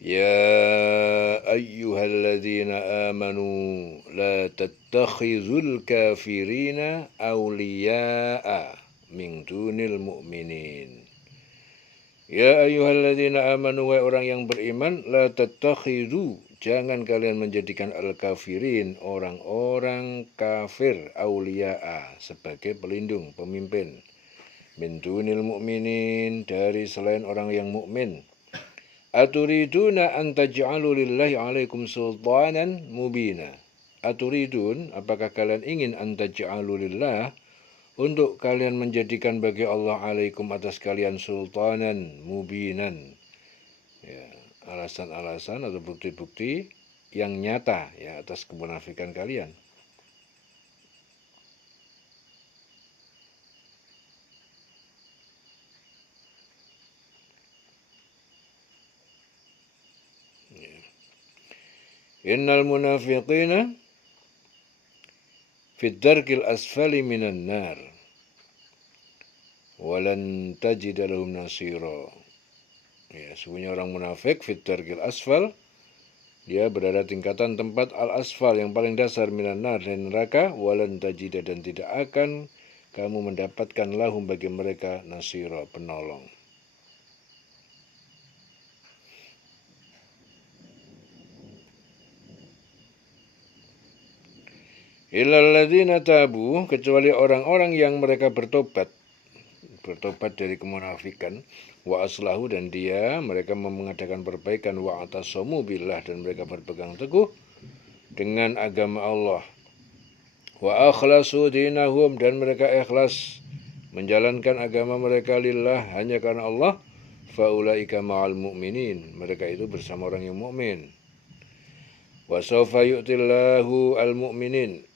يا أيها الذين آمنوا لا تتخذوا الكافرين أولياء من دون المؤمنين. Ya ayyuhalladzina amanu, wahai orang yang beriman, la tattakhidhu, jangan kalian menjadikan al-kafirin, orang-orang kafir, auliya'a, sebagai pelindung, pemimpin, min dunil mu'minin, dari selain orang yang mukmin. Aturiduna an taj'alu lillahi 'alaikum sultanan mubina. Aturidun, apakah kalian ingin an taj'alu lillah, untuk kalian menjadikan bagi Allah alaikum atas kalian sultanan mubinan, ya, alasan-alasan atau bukti-bukti yang nyata, ya, atas kemunafikan kalian. Innal munafiqina fid darkil asfali minan nar walan tajida lahum nasira. Ya, sesungguhnya orang munafik fid darkil asfal, dia berada tingkatan tempat al-asfal yang paling dasar minan nar, dari neraka, walan tajida, dan tidak akan kamu mendapatkan lahum bagi mereka nasira, penolong. Illal ladzina tabu, kecuali orang-orang yang mereka bertobat dari kemunafikan, wa aslahu, dan mereka mengadakan perbaikan, wa atasamu billah, dan mereka berpegang teguh dengan agama Allah, wa akhlasu dinahum, dan mereka ikhlas menjalankan agama mereka lillah, hanya karena Allah, faulaika ma'al mu'minin, mereka itu bersama orang yang mukmin. Wa sawfa yu'tillahu al-mu'minin,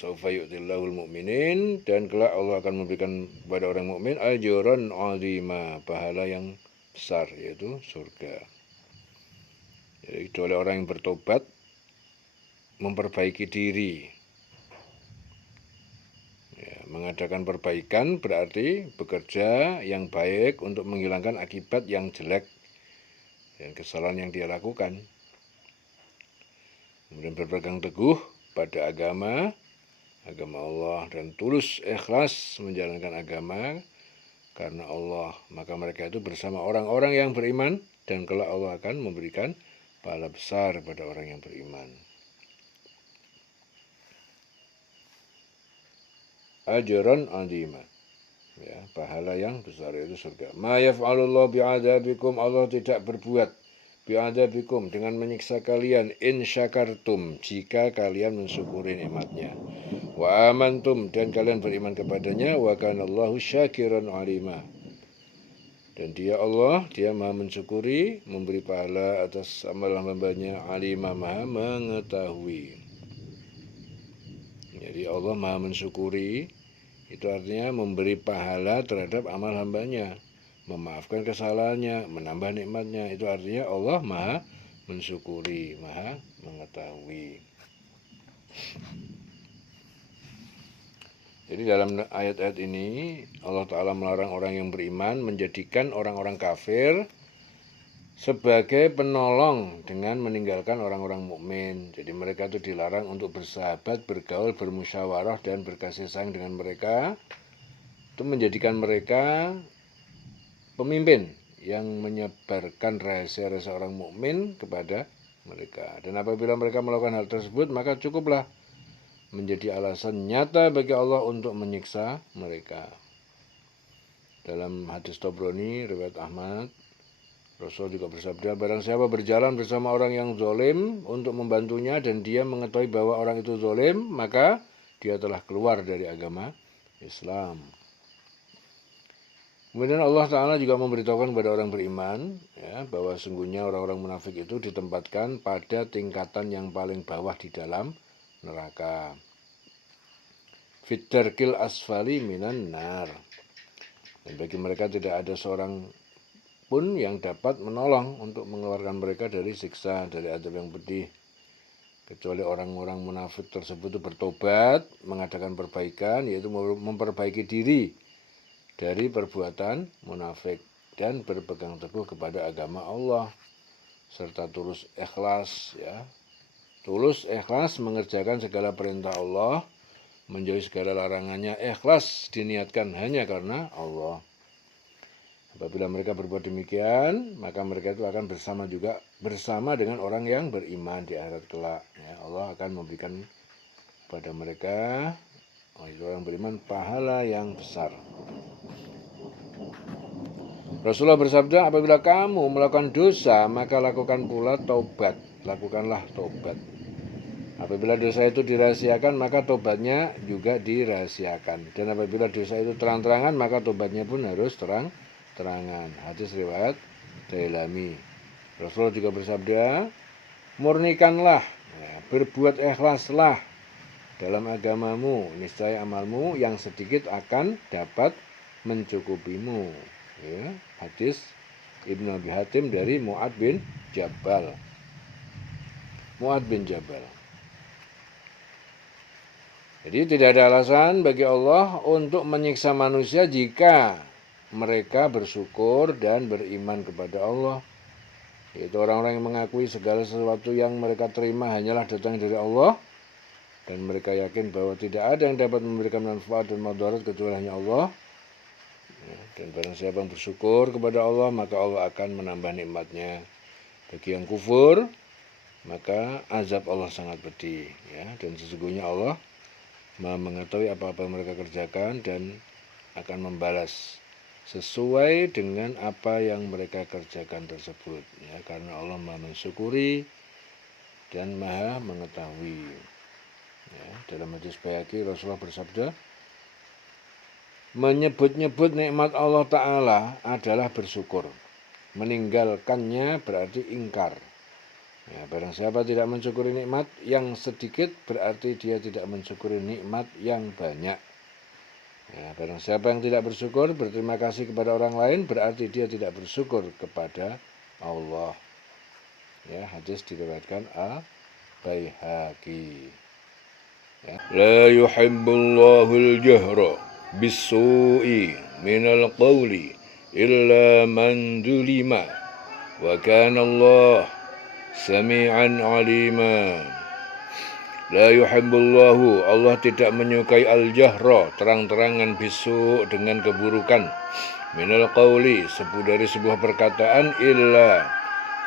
sawfa yu'tillahul mu'minin, dan kelak Allah akan memberikan kepada orang mukmin ajran azima, pahala yang besar, yaitu surga. Jadi oleh orang yang bertobat, memperbaiki diri, ya, mengadakan perbaikan berarti bekerja yang baik untuk menghilangkan akibat yang jelek dan kesalahan yang dia lakukan. Kemudian berpegang teguh pada agama Allah, dan tulus ikhlas menjalankan agama karena Allah, maka mereka itu bersama orang-orang yang beriman, dan kelak Allah akan memberikan pahala besar pada orang yang beriman. Ajran azima, ya, pahala yang besar, itu surga. Ma yaf'alullahu bi'adabikum, Allah tidak berbuat bi'adabikum, dengan menyiksa kalian, in syakartum, jika kalian mensyukuri nikmatnya, wa amantum, dan kalian beriman kepadanya, wa kanallahu syakiran alima, dan dia Allah, dia maha mensyukuri, memberi pahala atas amal hambanya, alima, maha mengetahui. Jadi Allah maha mensyukuri, itu artinya memberi pahala terhadap amal hambanya, memaafkan kesalahannya, menambah nikmatnya, itu artinya Allah maha mensyukuri, maha mengetahui. Jadi dalam ayat-ayat ini Allah Ta'ala melarang orang yang beriman menjadikan orang-orang kafir sebagai penolong dengan meninggalkan orang-orang mukmin. Jadi mereka itu dilarang untuk bersahabat, bergaul, bermusyawarah, dan berkasih sayang dengan mereka. Itu menjadikan mereka pemimpin yang menyebarkan rahasia-rahasia orang mukmin kepada mereka. Dan apabila mereka melakukan hal tersebut, maka cukuplah menjadi alasan nyata bagi Allah untuk menyiksa mereka. Dalam hadis Tabrani, riwayat Ahmad, Rasul juga bersabda, barang siapa berjalan bersama orang yang zalim untuk membantunya, dan dia mengetahui bahwa orang itu zalim, maka dia telah keluar dari agama Islam. Kemudian Allah Ta'ala juga memberitahukan kepada orang beriman, ya, bahwa sungguhnya orang-orang munafik itu ditempatkan pada tingkatan yang paling bawah di dalam neraka. Fitdarkil asfali minan nar. Dan bagi mereka tidak ada seorang pun yang dapat menolong untuk mengeluarkan mereka dari siksa, dari azab yang pedih, kecuali orang-orang munafik tersebut itu bertobat, mengadakan perbaikan, yaitu memperbaiki diri dari perbuatan munafik. dan berpegang teguh kepada agama Allah serta tulus ikhlas, ya. Tulus ikhlas mengerjakan segala perintah Allah, menjauhi segala larangannya, ikhlas diniatkan hanya karena Allah. Apabila mereka berbuat demikian, maka mereka itu akan bersama dengan orang yang beriman di akhirat kelak. Ya, Allah akan memberikan kepada mereka orang beriman pahala yang besar. Rasulullah bersabda, apabila kamu melakukan dosa, maka lakukan pula taubat. Lakukanlah taubat. Apabila dosa itu dirahasiakan, maka tobatnya juga dirahasiakan. Dan apabila dosa itu terang-terangan, maka tobatnya pun harus terang-terangan. Hadis riwayat Dailami. Rasulullah juga bersabda, murnikanlah, ya, berbuat ikhlaslah dalam agamamu. Niscaya amalmu yang sedikit akan dapat mencukupimu. Ya, hadis Ibnu Abi Hatim dari Mu'ad bin Jabal. Mu'ad bin Jabal. Jadi tidak ada alasan bagi Allah untuk menyiksa manusia jika mereka bersyukur dan beriman kepada Allah. Yaitu orang-orang yang mengakui segala sesuatu yang mereka terima hanyalah datang dari Allah. Dan mereka yakin bahwa tidak ada yang dapat memberikan manfaat dan madarat kecuali hanya Allah. Dan barang siapa yang bersyukur kepada Allah, maka Allah akan menambah nikmatnya. Bagi yang kufur, maka azab Allah sangat pedih. Ya. Dan sesungguhnya Allah Maha mengetahui apa-apa yang mereka kerjakan dan akan membalas sesuai dengan apa yang mereka kerjakan tersebut. Ya, karena Allah Maha mensyukuri dan Maha mengetahui. Ya, dalam hadis Baihaqi Rasulullah bersabda, menyebut-nyebut nikmat Allah Ta'ala adalah bersyukur. Meninggalkannya berarti ingkar. Ya, barang siapa tidak mensyukuri nikmat yang sedikit, berarti dia tidak mensyukuri nikmat yang banyak. Ya, barang siapa yang tidak bersyukur, berterima kasih kepada orang lain, berarti dia tidak bersyukur kepada Allah. Ya, hadis diriwayatkan Al-Baihaqi. Ya. La yuhibbullahu al-jahra bis-su'i minal qawli illa man zulima wa kana Allah sami'an alima. La yuhibbullahu, Allah tidak menyukai al-jahra, terang-terangan bisu dengan keburukan, minal qawli, dari sebuah perkataan, illa,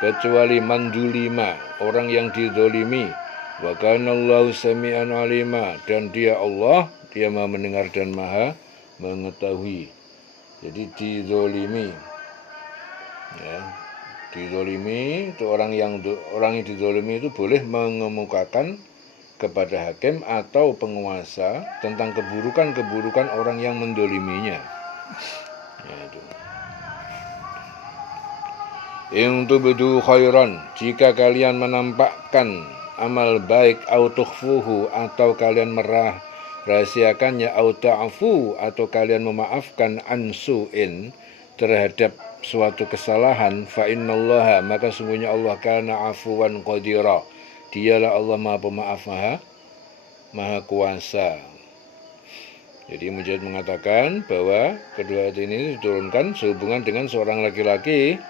kecuali mandulima, orang yang dizolimi, wa kana Allahu sami'an alima, dan dia Allah, dia maha mendengar dan maha mengetahui. Jadi dizolimi, ya. Dizolimi itu orang yang dizolimi itu boleh mengemukakan kepada hakim atau penguasa tentang keburukan-keburukan orang yang mendoliminya. Ya, itu. In tubdu khairan, jika kalian menampakkan amal baik, au tukhfuhu, atau kalian merahasiakannya, au ta'fu, atau kalian memaafkan ansu'in, terhadap suatu kesalahan, fa innallaha, maka sungguhnya Allah kana afuwan qadira, dialah Allah maha pemaaf, maha kuasa. Jadi Mujahid mengatakan bahwa kedua ayat ini diturunkan sehubungan dengan seorang laki-laki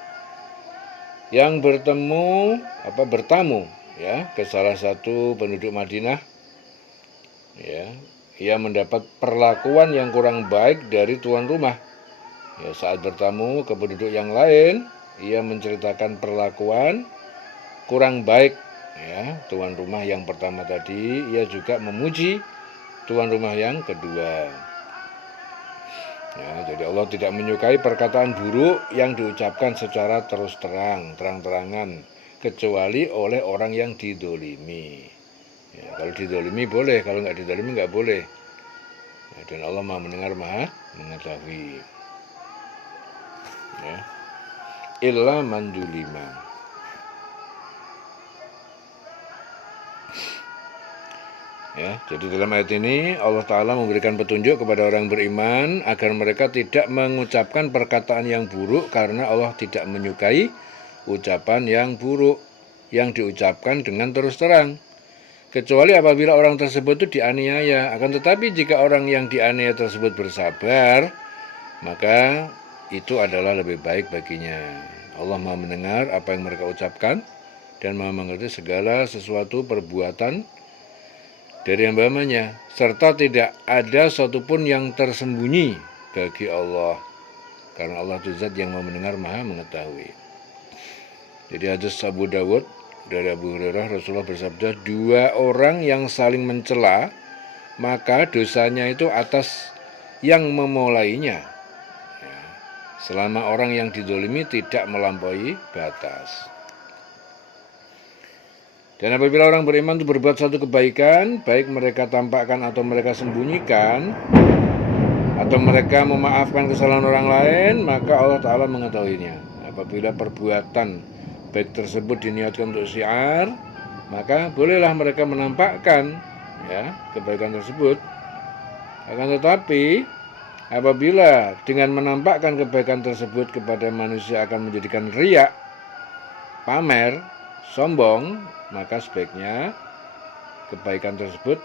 yang bertamu ya ke salah satu penduduk Madinah. Ya, ia mendapat perlakuan yang kurang baik dari tuan rumah. Ya, saat bertamu ke penduduk yang lain, ia menceritakan perlakuan kurang baik, ya, tuan rumah yang pertama tadi. Ia juga memuji tuan rumah yang kedua. Ya, jadi Allah tidak menyukai perkataan buruk yang diucapkan secara terang-terangan, kecuali oleh orang yang didolimi. Ya, kalau didolimi boleh, kalau nggak didolimi nggak boleh. Ya, dan Allah maha mendengar, maha mengetahui. Ya. Illa mandulima. Ya, jadi dalam ayat ini Allah Ta'ala memberikan petunjuk kepada orang beriman agar mereka tidak mengucapkan perkataan yang buruk, karena Allah tidak menyukai ucapan yang buruk yang diucapkan dengan terus terang, kecuali apabila orang tersebut itu dianiaya. Akan tetapi jika orang yang dianiaya tersebut bersabar, maka itu adalah lebih baik baginya. Allah Maha mendengar apa yang mereka ucapkan dan Maha mengerti segala sesuatu perbuatan dari hamba-hambanya, serta tidak ada satupun yang tersembunyi bagi Allah, karena Allah itu zat yang Maha mendengar, Maha mengetahui. Jadi hadis Abu Dawud dari Abu Hurairah, Rasulullah bersabda, 2 orang yang saling mencela, maka dosanya itu atas yang memulainya, selama orang yang dizalimi tidak melampaui batas. Dan apabila orang beriman itu berbuat suatu kebaikan, baik mereka tampakkan atau mereka sembunyikan, atau mereka memaafkan kesalahan orang lain, maka Allah Ta'ala mengetahuinya. Apabila perbuatan baik tersebut diniatkan untuk syiar, maka bolehlah mereka menampakkan kebaikan tersebut. Akan tetapi apabila dengan menampakkan kebaikan tersebut kepada manusia akan menjadikan riak, pamer, sombong, maka sebaiknya kebaikan tersebut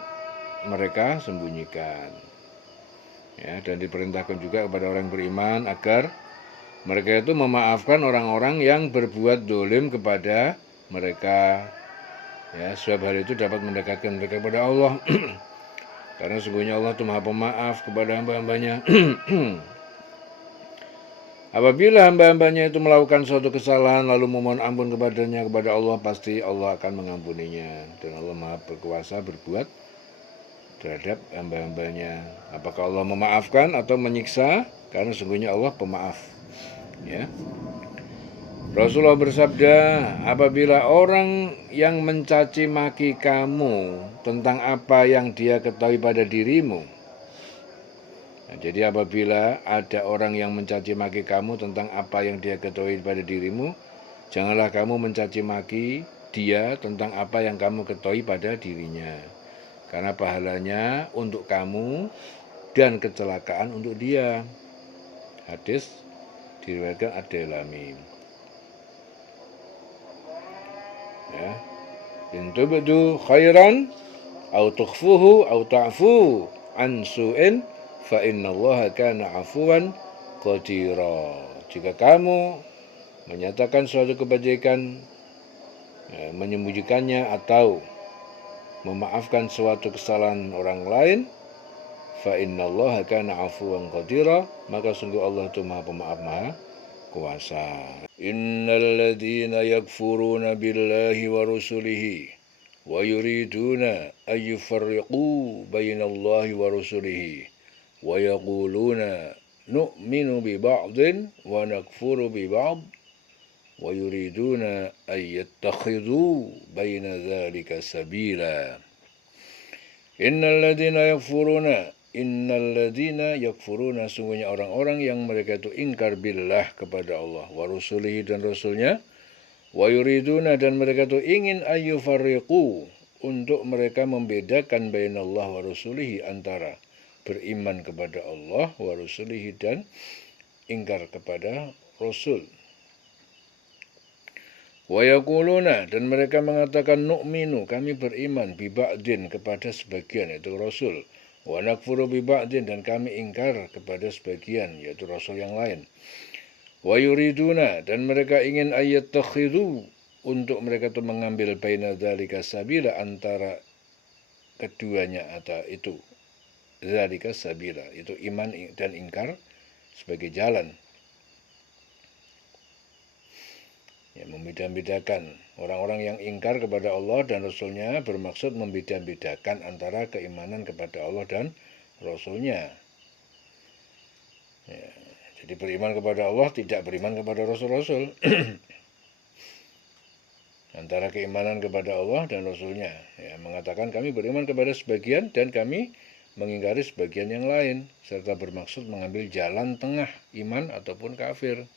mereka sembunyikan. Dan diperintahkan juga kepada orang beriman agar mereka itu memaafkan orang-orang yang berbuat dolim kepada mereka. Sebab hal itu dapat mendekatkan mereka kepada Allah. Karena sesungguhnya Allah itu Maha Pemaaf kepada hamba-hambanya. Apabila hamba-hambanya itu melakukan suatu kesalahan lalu memohon ampun kepadanya, kepada Allah, pasti Allah akan mengampuninya. Dan Allah Maha berkuasa berbuat terhadap hamba-hambanya. Apakah Allah memaafkan atau menyiksa? Karena sesungguhnya Allah pemaaf. Rasulullah bersabda, apabila orang yang mencaci maki kamu tentang apa yang dia ketahui pada dirimu, jadi apabila ada orang yang mencaci maki kamu tentang apa yang dia ketahui pada dirimu, janganlah kamu mencaci maki dia tentang apa yang kamu ketahui pada dirinya. Karena pahalanya untuk kamu dan kecelakaan untuk dia. Hadis diriwayatkan Ad-Dailami. In tubdu khairan au tukhfuhu au ta'fu an su'in fa innallaha kana 'afuwan qadira. Jika kamu menyatakan suatu kebajikan, menyembunyikannya atau memaafkan suatu kesalahan orang lain, fa innallaha kana 'afuwan qadira, maka sungguh Allah itu Maha Pemaaf, Maha Kuasa. Innal ladzina yakfuruna billahi wa rusulihi wa yuriduna ay yufarriqu bainallahi wa rusulihi wa yaquluna nu'minu bi ba'din wa nakfuru bi ba'd wa yuriduna ay yattakhidhu baina dzalika sabila. Innal ladzina yakfuruna sungguhnya orang-orang yang mereka itu ingkar billah kepada Allah, wa rusulihi dan rasulnya, wa yuriduna dan mereka itu ingin ayyufarriqu untuk mereka membedakan bainallah wa rusulihi antara beriman kepada Allah wa rusulihi dan ingkar kepada rasul. Wa yaquluna dan mereka mengatakan nu'minu kami beriman bi ba'din kepada sebagian yaitu rasul, wa nakfuru bi ba'din dan kami ingkar kepada sebagian yaitu rasul yang lain. Wa yuriduna dan mereka ingin ayattakhidhu untuk mereka itu mengambil baina dzalika sabila antara keduanya atau itu dzalika sabila itu iman dan ingkar sebagai jalan. Membeda-bedakan orang-orang yang ingkar kepada Allah dan Rasulnya bermaksud membeda-bedakan antara keimanan kepada Allah dan Rasulnya. Jadi beriman kepada Allah tidak beriman kepada Rasul-Rasul. Antara keimanan kepada Allah dan Rasulnya. Mengatakan kami beriman kepada sebagian dan kami mengingkari sebagian yang lain. Serta bermaksud mengambil jalan tengah iman ataupun kafir.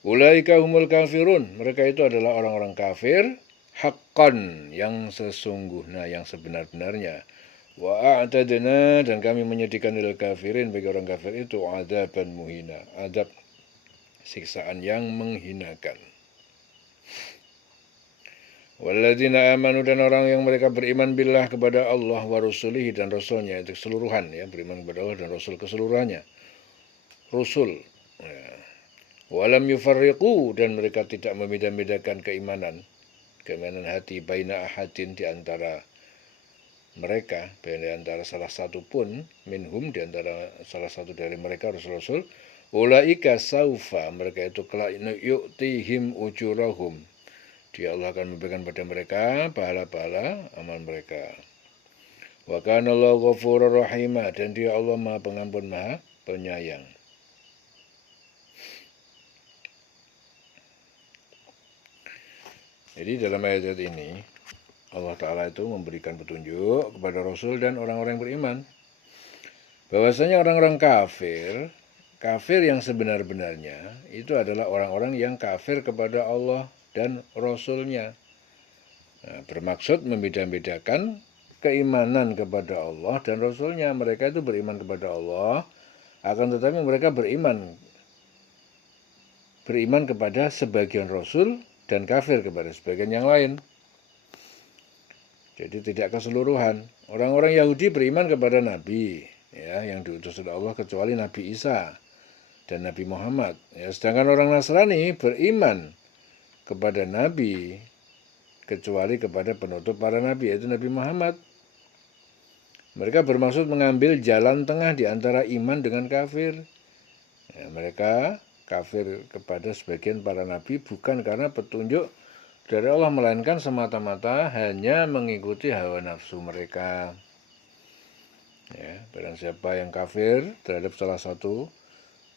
Ulaika humul kafirun. Mereka itu adalah orang-orang kafir. Haqqan yang sesungguhnya, yang sebenar-benarnya. Wa a'tadna dan kami menyediakan lil kafirin bagi orang kafir itu adzaban muhina. Azab siksaan yang menghinakan. Walladzina amanu dan orang yang mereka beriman billah kepada Allah wa rasulihi dan rasulnya, itu keseluruhan ya, beriman kepada Allah dan rasul keseluruhannya. Rasul. Ya. Walam yufarriqu dan mereka tidak membeda-bedakan keimanan hati baina ahadin di antara mereka, di antara salah satu pun minhum, di antara salah satu dari mereka rasul-rasul. Ulaika saufa, mereka itu kelak yu'tihim ujurahum, dia Allah akan memberikan pada mereka pahala-pahala amal mereka. Wa kana Allahu ghafurur rahim, dan dia Allah Maha Pengampun, Maha Penyayang. Jadi dalam ayat ini Allah Ta'ala itu memberikan petunjuk kepada Rasul dan orang-orang beriman bahwasanya orang-orang kafir yang sebenar-benarnya itu adalah orang-orang yang kafir kepada Allah dan Rasulnya. Nah, bermaksud membeda-bedakan keimanan kepada Allah dan Rasulnya. Mereka itu beriman kepada Allah, akan tetapi mereka beriman kepada sebagian Rasul dan kafir kepada sebagian yang lain. Jadi tidak keseluruhan. Orang-orang Yahudi beriman kepada Nabi ya, yang diutus oleh Allah kecuali Nabi Isa dan Nabi Muhammad. Ya, sedangkan orang Nasrani beriman kepada Nabi kecuali kepada penutup para Nabi, yaitu Nabi Muhammad. Mereka bermaksud mengambil jalan tengah di antara iman dengan kafir. Ya, mereka kafir kepada sebagian para Nabi bukan karena petunjuk dari Allah, melainkan semata-mata hanya mengikuti hawa nafsu mereka. Ya, barang siapa yang kafir terhadap salah satu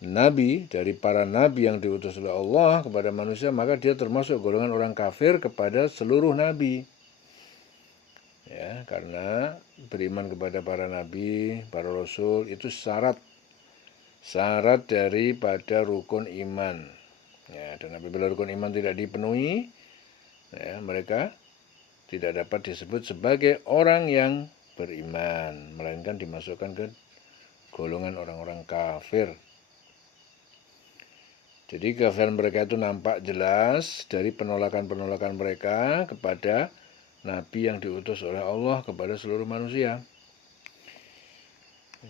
nabi dari para nabi yang diutus oleh Allah kepada manusia, maka dia termasuk golongan orang kafir kepada seluruh nabi. Ya, karena beriman kepada para nabi, para rasul itu syarat daripada rukun iman. Ya, dan apabila rukun iman tidak dipenuhi, ya, mereka tidak dapat disebut sebagai orang yang beriman, melainkan dimasukkan ke golongan orang-orang kafir. Jadi kekafiran mereka itu nampak jelas dari penolakan-penolakan mereka kepada Nabi yang diutus oleh Allah kepada seluruh manusia.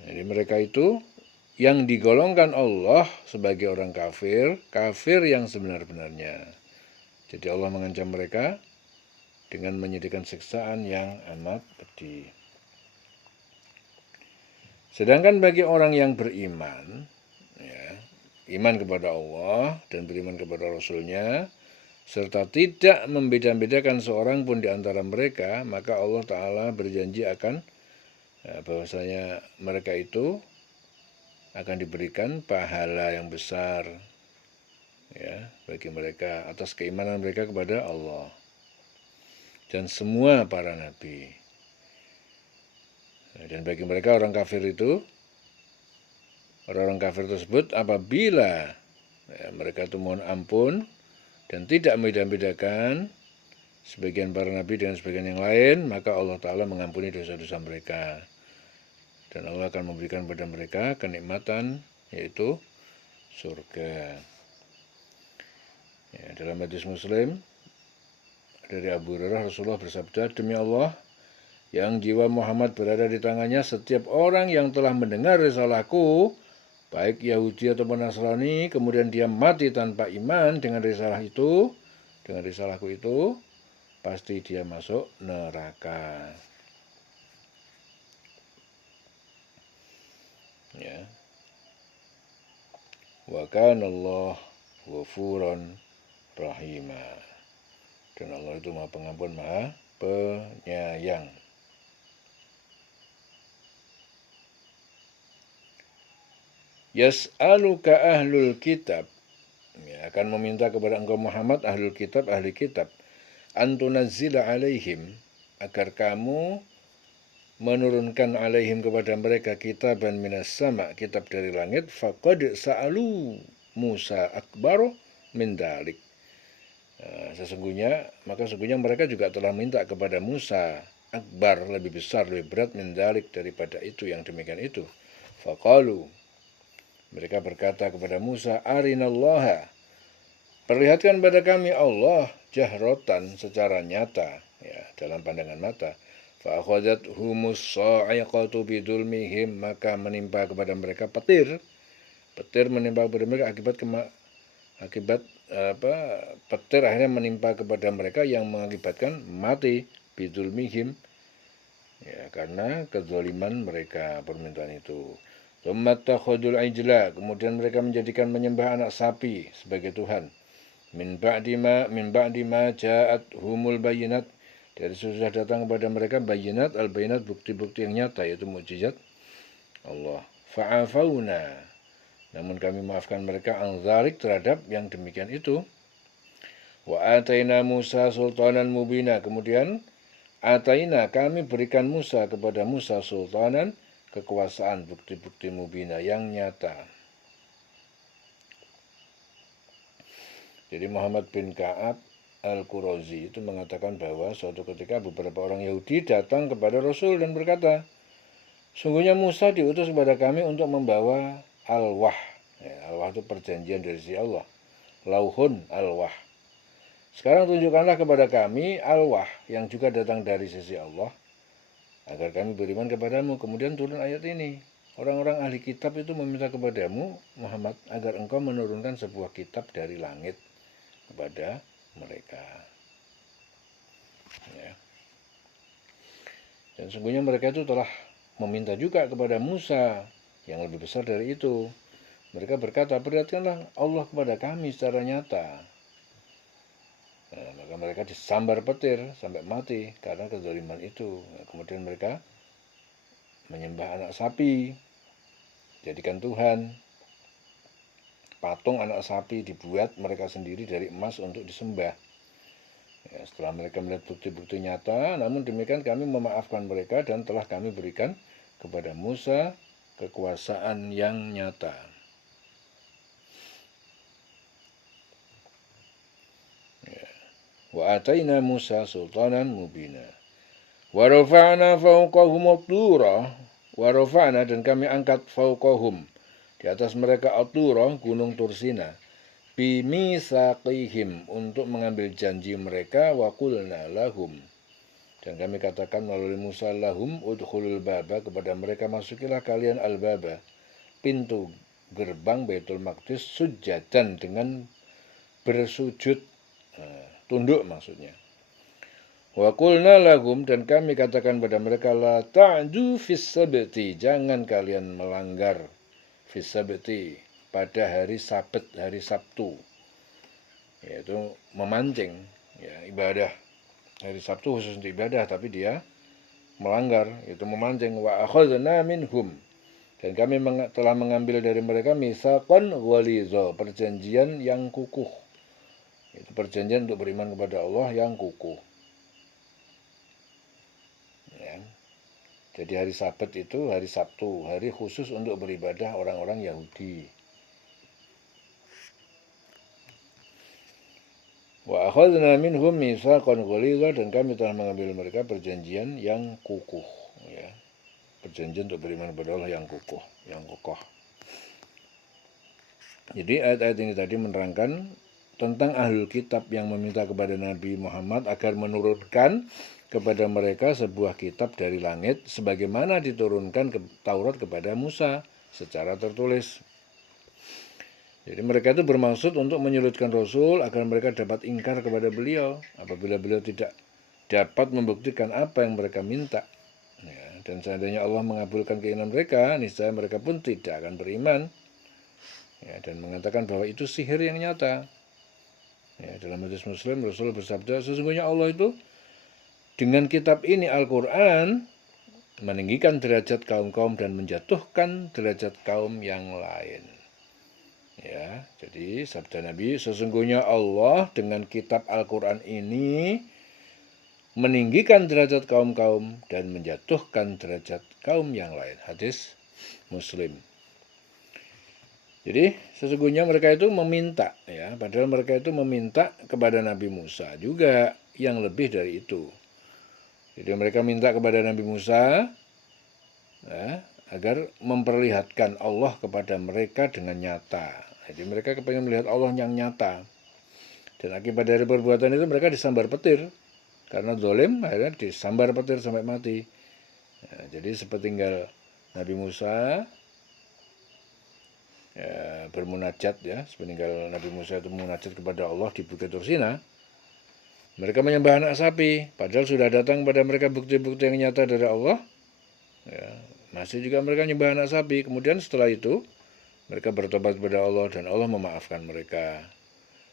Jadi mereka itu yang digolongkan Allah sebagai orang kafir yang sebenar-benarnya. Jadi Allah mengancam mereka dengan menyediakan siksaan yang amat pedih. Sedangkan bagi orang yang beriman, ya, iman kepada Allah dan beriman kepada Rasulnya, serta tidak membeda-bedakan seorang pun di antara mereka, maka Allah Ta'ala berjanji akan bahwasanya mereka itu akan diberikan pahala yang besar ya bagi mereka atas keimanan mereka kepada Allah dan semua para nabi. Dan bagi mereka orang kafir itu, orang-orang kafir tersebut apabila mereka itu mohon ampun dan tidak membeda-bedakan sebagian para nabi dengan sebagian yang lain, maka Allah Ta'ala mengampuni dosa-dosa mereka. Dan Allah akan memberikan kepada mereka kenikmatan, yaitu surga. Ya, dalam hadis Muslim dari Abu Hurairah, Rasulullah bersabda, demi Allah yang jiwa Muhammad berada di tangannya, setiap orang yang telah mendengar risalahku, baik Yahudi atau Nasrani, kemudian dia mati tanpa iman dengan risalahku itu, pasti dia masuk neraka. Ya. Wa kana Allah ghafuran rahima. Dan Allah itu Maha Pengampun, Maha Penyayang. Yas'aluka ahlul kitab, ya, akan meminta kepada engkau Muhammad ahli kitab antunazzila alaihim, agar kamu menurunkan alaihim kepada mereka kitaban minas sama, kitab dari langit. Faqad sa'alu Musa akbar min dalik. Sesungguhnya mereka juga telah minta kepada Musa akbar, lebih besar, lebih berat, min dalik, daripada itu, yang demikian itu. Faqalu, mereka berkata kepada Musa, arinallaha, perlihatkan pada kami Allah, jahrotan secara nyata, ya, dalam pandangan mata. Fa akhadhathumus sa'iqatu bidulmihim, maka menimpa kepada mereka petir menimpa kepada mereka akibat petir akhirnya menimpa kepada mereka yang mengakibatkan mati bidulmihim, ya, karena kezaliman mereka permintaan itu. Tsummattakhadul ijla, kemudian mereka menjadikan menyembah anak sapi sebagai Tuhan. Min ba'di ma ja'at humul bayinat, dari sesudah datang kepada mereka bayinat, al-bayinat, bukti-bukti yang nyata, yaitu mukjizat Allah. Fa'afauna, namun kami maafkan mereka an-dzalik, terhadap yang demikian itu. Wa ataina Musa sultanan mubina, kemudian ataina, kami berikan kepada Musa sultanan, kekuasaan, bukti-bukti mubina yang nyata. Jadi Muhammad bin Ka'ab Al-Qurazi itu mengatakan bahwa suatu ketika beberapa orang Yahudi datang kepada Rasul dan berkata, sungguhnya Musa diutus kepada kami untuk membawa al-wah. Ya, al-wah itu perjanjian dari sisi Allah. Lauhun al-wah. Sekarang tunjukkanlah kepada kami al-wah yang juga datang dari sisi Allah, agar kami beriman kepadamu. Kemudian turun ayat ini. Orang-orang ahli kitab itu meminta kepadamu, Muhammad, agar engkau menurunkan sebuah kitab dari langit kepada mereka. Ya. Dan sungguhnya mereka itu telah meminta juga kepada Musa yang lebih besar dari itu. Mereka berkata, perlihatkanlah Allah kepada kami secara nyata. Nah, maka mereka disambar petir sampai mati karena kezaliman itu. Nah, kemudian mereka menyembah anak sapi, jadikan Tuhan. Patung anak sapi dibuat mereka sendiri dari emas untuk disembah. Ya, setelah mereka melihat bukti-bukti nyata, namun demikian kami memaafkan mereka dan telah kami berikan kepada Musa kekuasaan yang nyata. Wa ataina Musa sultanan mubina. Wa rafa'na fawqahum at-tura, wa rafa'na, dan kami angkat fawqahum, di atas mereka at-tura, gunung Tursina, bimisaqihim, untuk mengambil janji mereka, wa qulna lahum, dan kami katakan melalui Musa lahum udkhulul baba, kepada mereka masukilah kalian al-baba, pintu gerbang Baitul Maqdis, sujadan, dengan bersujud, tunduk maksudnya. Wa qulna lahum, dan kami katakan pada mereka, la ta'du fis sabti, jangan kalian melanggar fis sabti, pada hari Sabat, hari Sabtu, yaitu memancing, ya, ibadah. Hari Sabtu khusus untuk ibadah, tapi dia melanggar, itu memancing. Wa akhadna minhum, dan kami telah mengambil dari mereka mitsaqan ghalidha, perjanjian yang kukuh. Itu perjanjian untuk beriman kepada Allah yang kukuh. Ya. Jadi hari Sabat itu hari Sabtu, hari khusus untuk beribadah orang-orang Yahudi. Wa akhadna minhum mitsaqan ghalidha, dan kami telah mengambil mereka perjanjian yang kukuh, ya. Perjanjian untuk beriman kepada Allah yang kukuh, yang kokoh. Jadi ayat-ayat ini tadi menerangkan tentang ahlul kitab yang meminta kepada Nabi Muhammad agar menurunkan kepada mereka sebuah kitab dari langit sebagaimana diturunkan Taurat kepada Musa secara tertulis. Jadi mereka itu bermaksud untuk menyulitkan Rasul agar mereka dapat ingkar kepada beliau apabila beliau tidak dapat membuktikan apa yang mereka minta. Ya, dan seandainya Allah mengabulkan keinginan mereka, niscaya mereka pun tidak akan beriman. Ya, dan mengatakan bahwa itu sihir yang nyata. Ya, dalam hadis Muslim, Rasul bersabda, sesungguhnya Allah itu dengan kitab ini, Al-Quran, meninggikan derajat kaum-kaum dan menjatuhkan derajat kaum yang lain. Ya, jadi sabda Nabi, sesungguhnya Allah dengan kitab Al-Quran ini meninggikan derajat kaum-kaum dan menjatuhkan derajat kaum yang lain. Hadis Muslim. Jadi sesungguhnya mereka itu meminta, ya, padahal mereka itu meminta kepada Nabi Musa juga yang lebih dari itu. Jadi mereka minta kepada Nabi Musa, ya, agar memperlihatkan Allah kepada mereka dengan nyata. Jadi mereka kepengen melihat Allah yang nyata. Dan akibat dari perbuatan itu mereka disambar petir. Karena zalim akhirnya disambar petir sampai mati. Ya, jadi sepeninggal Nabi Musa ya, bermunajat ya, sepeninggal Nabi Musa itu munajat kepada Allah di Bukit Tursina, mereka menyembah anak sapi, padahal sudah datang pada mereka bukti-bukti yang nyata dari Allah. Ya, masih juga mereka menyembah anak sapi. Kemudian setelah itu mereka bertobat kepada Allah dan Allah memaafkan mereka.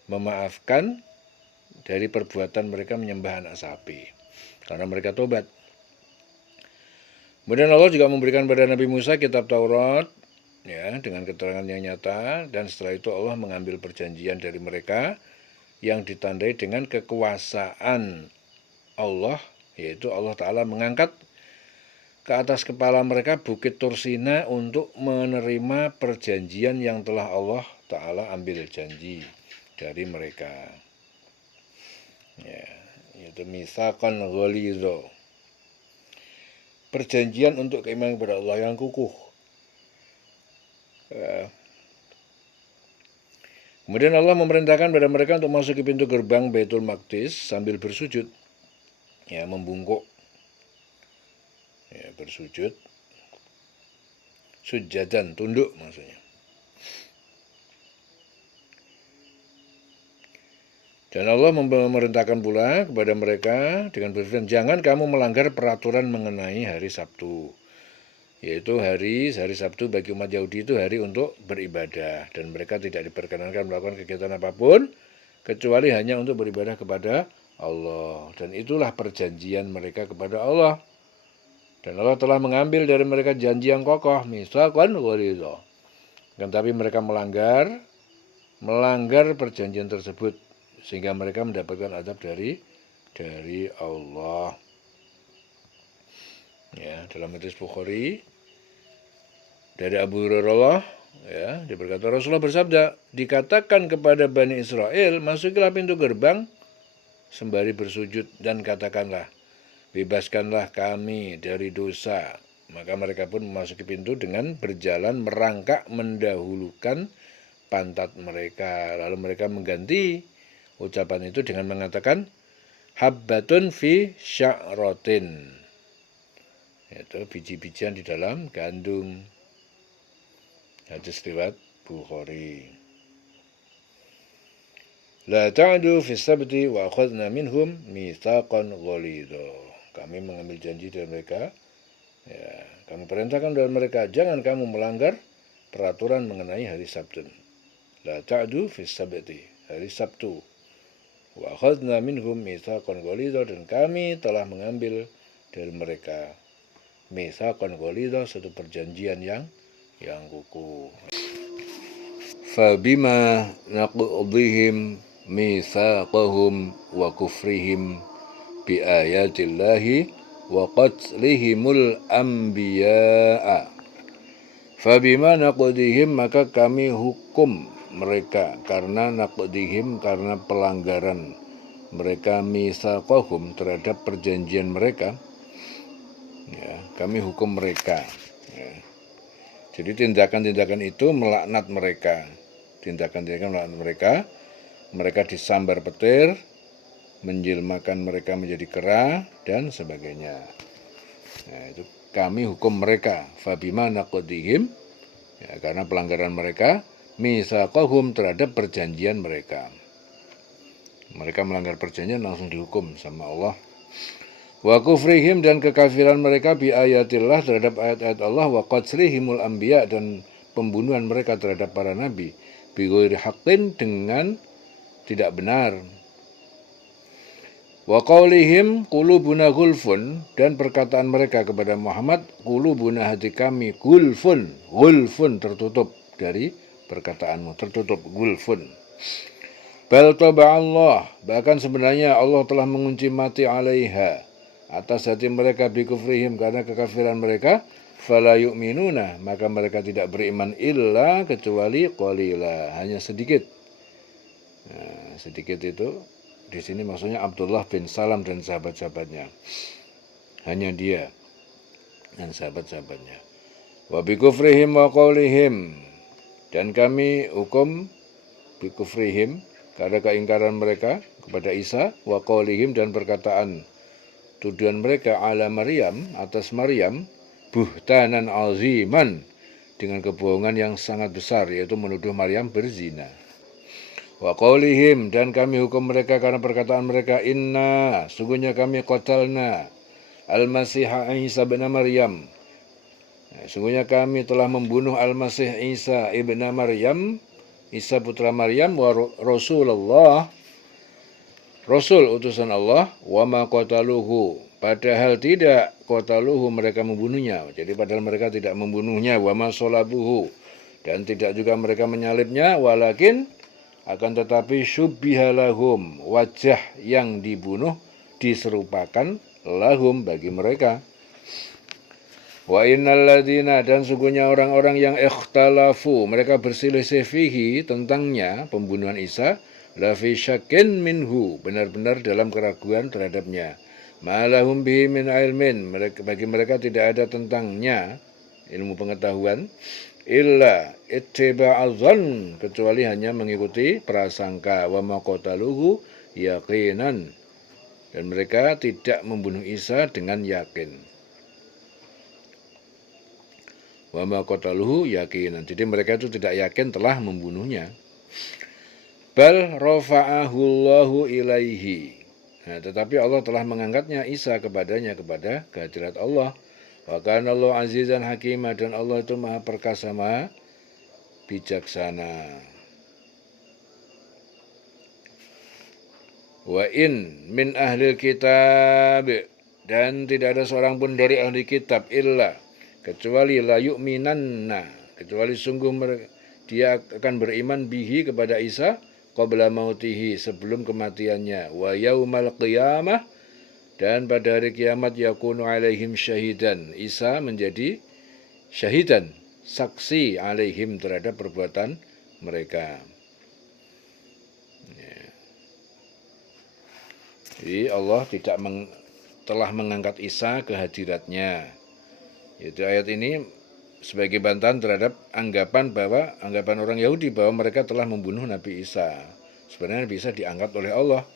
Memaafkan dari perbuatan mereka menyembah anak sapi karena mereka tobat. Kemudian Allah juga memberikan pada Nabi Musa kitab Taurat ya dengan keterangan yang nyata, dan setelah itu Allah mengambil perjanjian dari mereka yang ditandai dengan kekuasaan Allah, yaitu Allah Ta'ala mengangkat ke atas kepala mereka Bukit Tursina untuk menerima perjanjian yang telah Allah Ta'ala ambil janji dari mereka. Ya, yaitu mitsaqan ghalidha. Perjanjian untuk keimanan kepada Allah yang kukuh. Ya. Kemudian Allah memerintahkan pada mereka untuk masuk ke pintu gerbang Baitul Maqdis sambil bersujud. Ya, membungkuk. Ya, bersujud. Sujadan, tunduk maksudnya. Dan Allah memerintahkan pula kepada mereka dengan berfirman, jangan kamu melanggar peraturan mengenai hari Sabtu. Yaitu hari Sabtu bagi umat Yahudi itu hari untuk beribadah. Dan mereka tidak diperkenankan melakukan kegiatan apapun, kecuali hanya untuk beribadah kepada Allah. Dan itulah perjanjian mereka kepada Allah. Dan Allah telah mengambil dari mereka janji yang kokoh, mitsaqan ghalidha. Dan tapi mereka melanggar perjanjian tersebut, sehingga mereka mendapatkan azab dari Allah. Ya, dalam hadis Bukhari dari Abu Hurairah ya, dia berkata Rasulullah bersabda, dikatakan kepada Bani Israel, masukilah pintu gerbang sembari bersujud dan katakanlah, bebaskanlah kami dari dosa. Maka mereka pun memasuki pintu dengan berjalan merangkak mendahulukan pantat mereka. Lalu mereka mengganti ucapan itu dengan mengatakan habbatun fi sya'ratin, yaitu biji-bijian di dalam gandum. Hadis riwayat Bukhari. La ta'du fi sabti wa akhadna minhum mitsaqan ghalidha. Kami mengambil janji dari mereka. Ya, kami perintahkan dari mereka, jangan kamu melanggar peraturan mengenai hari Sabtu. La ta'du fi sabti, hari Sabtu. Wa akhadna minhum mitsaqan ghalidha, dan kami telah mengambil dari mereka mitsaqan ghalidha, satu perjanjian yang kukuh. Fa bima naqdihim mitsaqahum wa kufrihim bi ayatillahi wa qatlihimul anbiya'a. Fa bima naqdihim, maka kami hukum mereka karena naqdihim, karena pelanggaran mereka mitsaqahum, terhadap perjanjian mereka. Ya, kami hukum mereka. Ya. Jadi tindakan-tindakan itu melaknat mereka. Tindakan-tindakan melaknat mereka. Mereka disambar petir, menjelmakan mereka menjadi kera, dan sebagainya. Nah, itu kami hukum mereka. Fabima naqdihim, ya, karena pelanggaran mereka, mitsaqahum, terhadap perjanjian mereka. Mereka melanggar perjanjian, langsung dihukum sama Allah. Wa kufrihim, dan kekafiran mereka bi ayatillah, terhadap ayat-ayat Allah, wa qatlihimul anbiya, dan pembunuhan mereka terhadap para nabi, bi ghairi haqqin, dengan tidak benar. Wa qaulihim qulubuna gulfun, dan perkataan mereka kepada Muhammad, qulubuna, hati kami, gulfun, tertutup dari perkataanmu, tertutup, gulfun. Bal taba'allah, bahkan sebenarnya Allah telah mengunci mati alaiha, atas hati mereka, bi kufrihim, karena kekafiran mereka, fala yu'minuna, maka mereka tidak beriman illa, kecuali qalila, hanya sedikit. Nah, sedikit itu di sini maksudnya Abdullah bin Salam dan sahabat-sahabatnya. Hanya dia dan sahabat-sahabatnya. Wa bi kufrihim wa qaulihim, dan kami hukum bi kufrihim, karena keingkaran mereka kepada Isa, wa qaulihim, dan perkataan tuduhan mereka ala Maryam, atas Maryam, buhtanan aziman, dengan kebohongan yang sangat besar, yaitu menuduh Maryam berzina. Wa qaulihim, dan kami hukum mereka karena perkataan mereka, inna, sungguhnya kami qatalna al-Masih Isa bin Maryam, sungguhnya kami telah membunuh Al-Masih Isa ibn Maryam, Isa putra Maryam, wa Rasulullah, Rasul utusan Allah, wa ma qataluhu, padahal tidak qataluhu, mereka membunuhnya. Jadi padahal mereka tidak membunuhnya, wa ma salabuhu, dan tidak juga mereka menyalibnya, walakin, akan tetapi syubbiha lahum, wajah yang dibunuh diserupakan lahum, bagi mereka. Wa innal ladzina, dan sungguhnya orang-orang yang ikhtalafu, mereka berselisih fihi, tentangnya, pembunuhan Isa, la fi syakkin minhu, benar-benar dalam keraguan terhadapnya. Ma lahum bihi min ilmin, bagi mereka tidak ada tentangnya ilmu pengetahuan, illa ittiba'adzan, kecuali hanya mengikuti prasangka, wa ma qataluhu yaqinan, dan mereka tidak membunuh Isa dengan yakin. Wa ma qataluhu yaqinan, jadi mereka itu tidak yakin telah membunuhnya. Bal rafa'ahu Allahu ilaihi, nah, tetapi Allah telah mengangkatnya Isa kepadanya, kepada kehadirat Allah. Wa kana Allahu azizan hakimah, dan Allah itu maha perkasa, maha bijaksana. Wa in min ahlil kitab, dan tidak ada seorang pun dari ahli kitab, illa, kecuali la yu'minanna, kecuali sungguh dia akan beriman bihi, kepada Isa, qabla mautihi, sebelum kematiannya, wa yaumal qiyamah, dan pada hari kiamat, yakunu alaihim syahidan, Isa menjadi syahidan, saksi, alaihim, terhadap perbuatan mereka. Jadi Allah tidak telah mengangkat Isa ke hadiratnya. Itu ayat ini sebagai bantahan terhadap anggapan orang Yahudi bahwa mereka telah membunuh Nabi Isa. Sebenarnya bisa diangkat oleh Allah.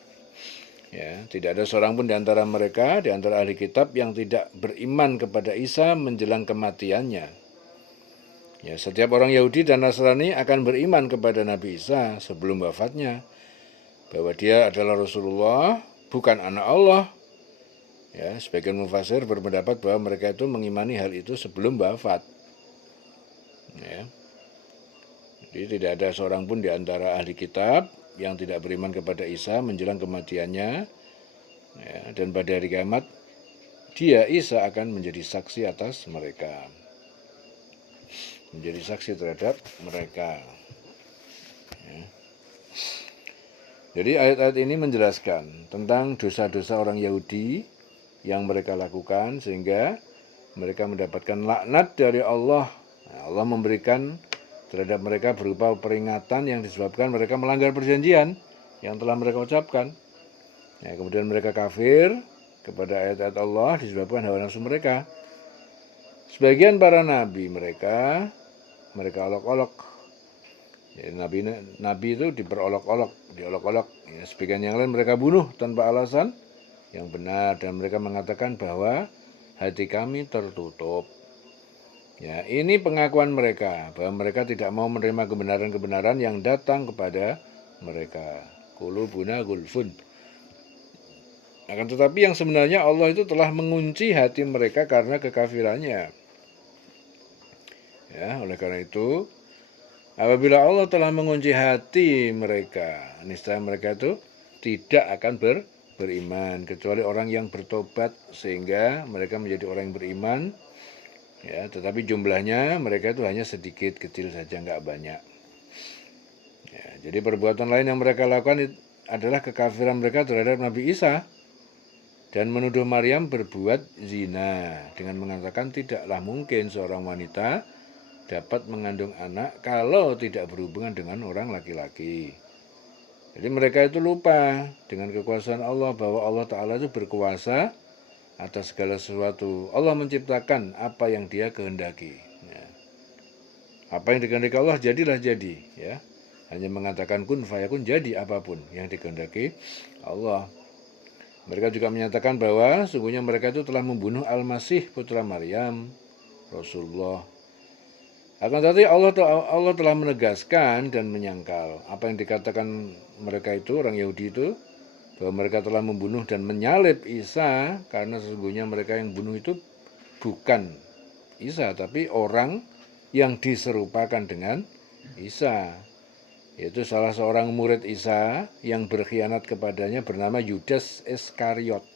Ya, tidak ada seorang pun di antara mereka, di antara ahli kitab, yang tidak beriman kepada Isa menjelang kematiannya. Ya, setiap orang Yahudi dan Nasrani akan beriman kepada Nabi Isa sebelum wafatnya, bahwa dia adalah Rasulullah, bukan anak Allah. Ya, sebagian mufasir berpendapat bahwa mereka itu mengimani hal itu sebelum wafat. Ya. Jadi tidak ada seorang pun di antara ahli kitab yang tidak beriman kepada Isa menjelang kematiannya, ya, dan pada hari kiamat dia, Isa, akan menjadi saksi atas mereka, menjadi saksi terhadap mereka. Ya. Jadi ayat-ayat ini menjelaskan tentang dosa-dosa orang Yahudi yang mereka lakukan, sehingga mereka mendapatkan laknat dari Allah. Nah, Allah memberikan terhadap mereka berupa peringatan yang disebabkan mereka melanggar perjanjian yang telah mereka ucapkan. Ya, kemudian mereka kafir kepada ayat-ayat Allah disebabkan hawa nafsu mereka. Sebagian para nabi mereka olok-olok. Ya, nabi itu diolok-olok. Ya, sebagian yang lain mereka bunuh tanpa alasan yang benar, dan mereka mengatakan bahwa hati kami tertutup. Ya, ini pengakuan mereka bahwa mereka tidak mau menerima kebenaran-kebenaran yang datang kepada mereka. Qulubuna gulfun. Akan tetapi yang sebenarnya Allah itu telah mengunci hati mereka karena kekafirannya. Ya, oleh karena itu, apabila Allah telah mengunci hati mereka, niscaya mereka itu tidak akan beriman, kecuali orang yang bertobat sehingga mereka menjadi orang yang beriman. Ya, tetapi jumlahnya mereka itu hanya sedikit, kecil saja, nggak banyak. Ya, jadi perbuatan lain yang mereka lakukan adalah kekafiran mereka terhadap Nabi Isa dan menuduh Maryam berbuat zina dengan mengatakan tidaklah mungkin seorang wanita dapat mengandung anak kalau tidak berhubungan dengan orang laki-laki. Jadi mereka itu lupa dengan kekuasaan Allah, bahwa Allah Ta'ala itu berkuasa atas segala sesuatu. Allah menciptakan apa yang Dia kehendaki. Ya. Apa yang dikehendaki Allah jadilah jadi. Ya. hanya mengatakan kun fayakun, jadi apapun yang dikehendaki Allah. Mereka juga menyatakan bahwa sungguhnya mereka itu telah membunuh Al-Masih putra Maryam, Rasulullah. Akan tetapi Allah telah menegaskan dan menyangkal apa yang dikatakan mereka itu, orang Yahudi itu, bahwa mereka telah membunuh dan menyalib Isa, karena sesungguhnya mereka yang bunuh itu bukan Isa, tapi orang yang diserupakan dengan Isa, yaitu salah seorang murid Isa yang berkhianat kepadanya bernama Yudas Iskariot.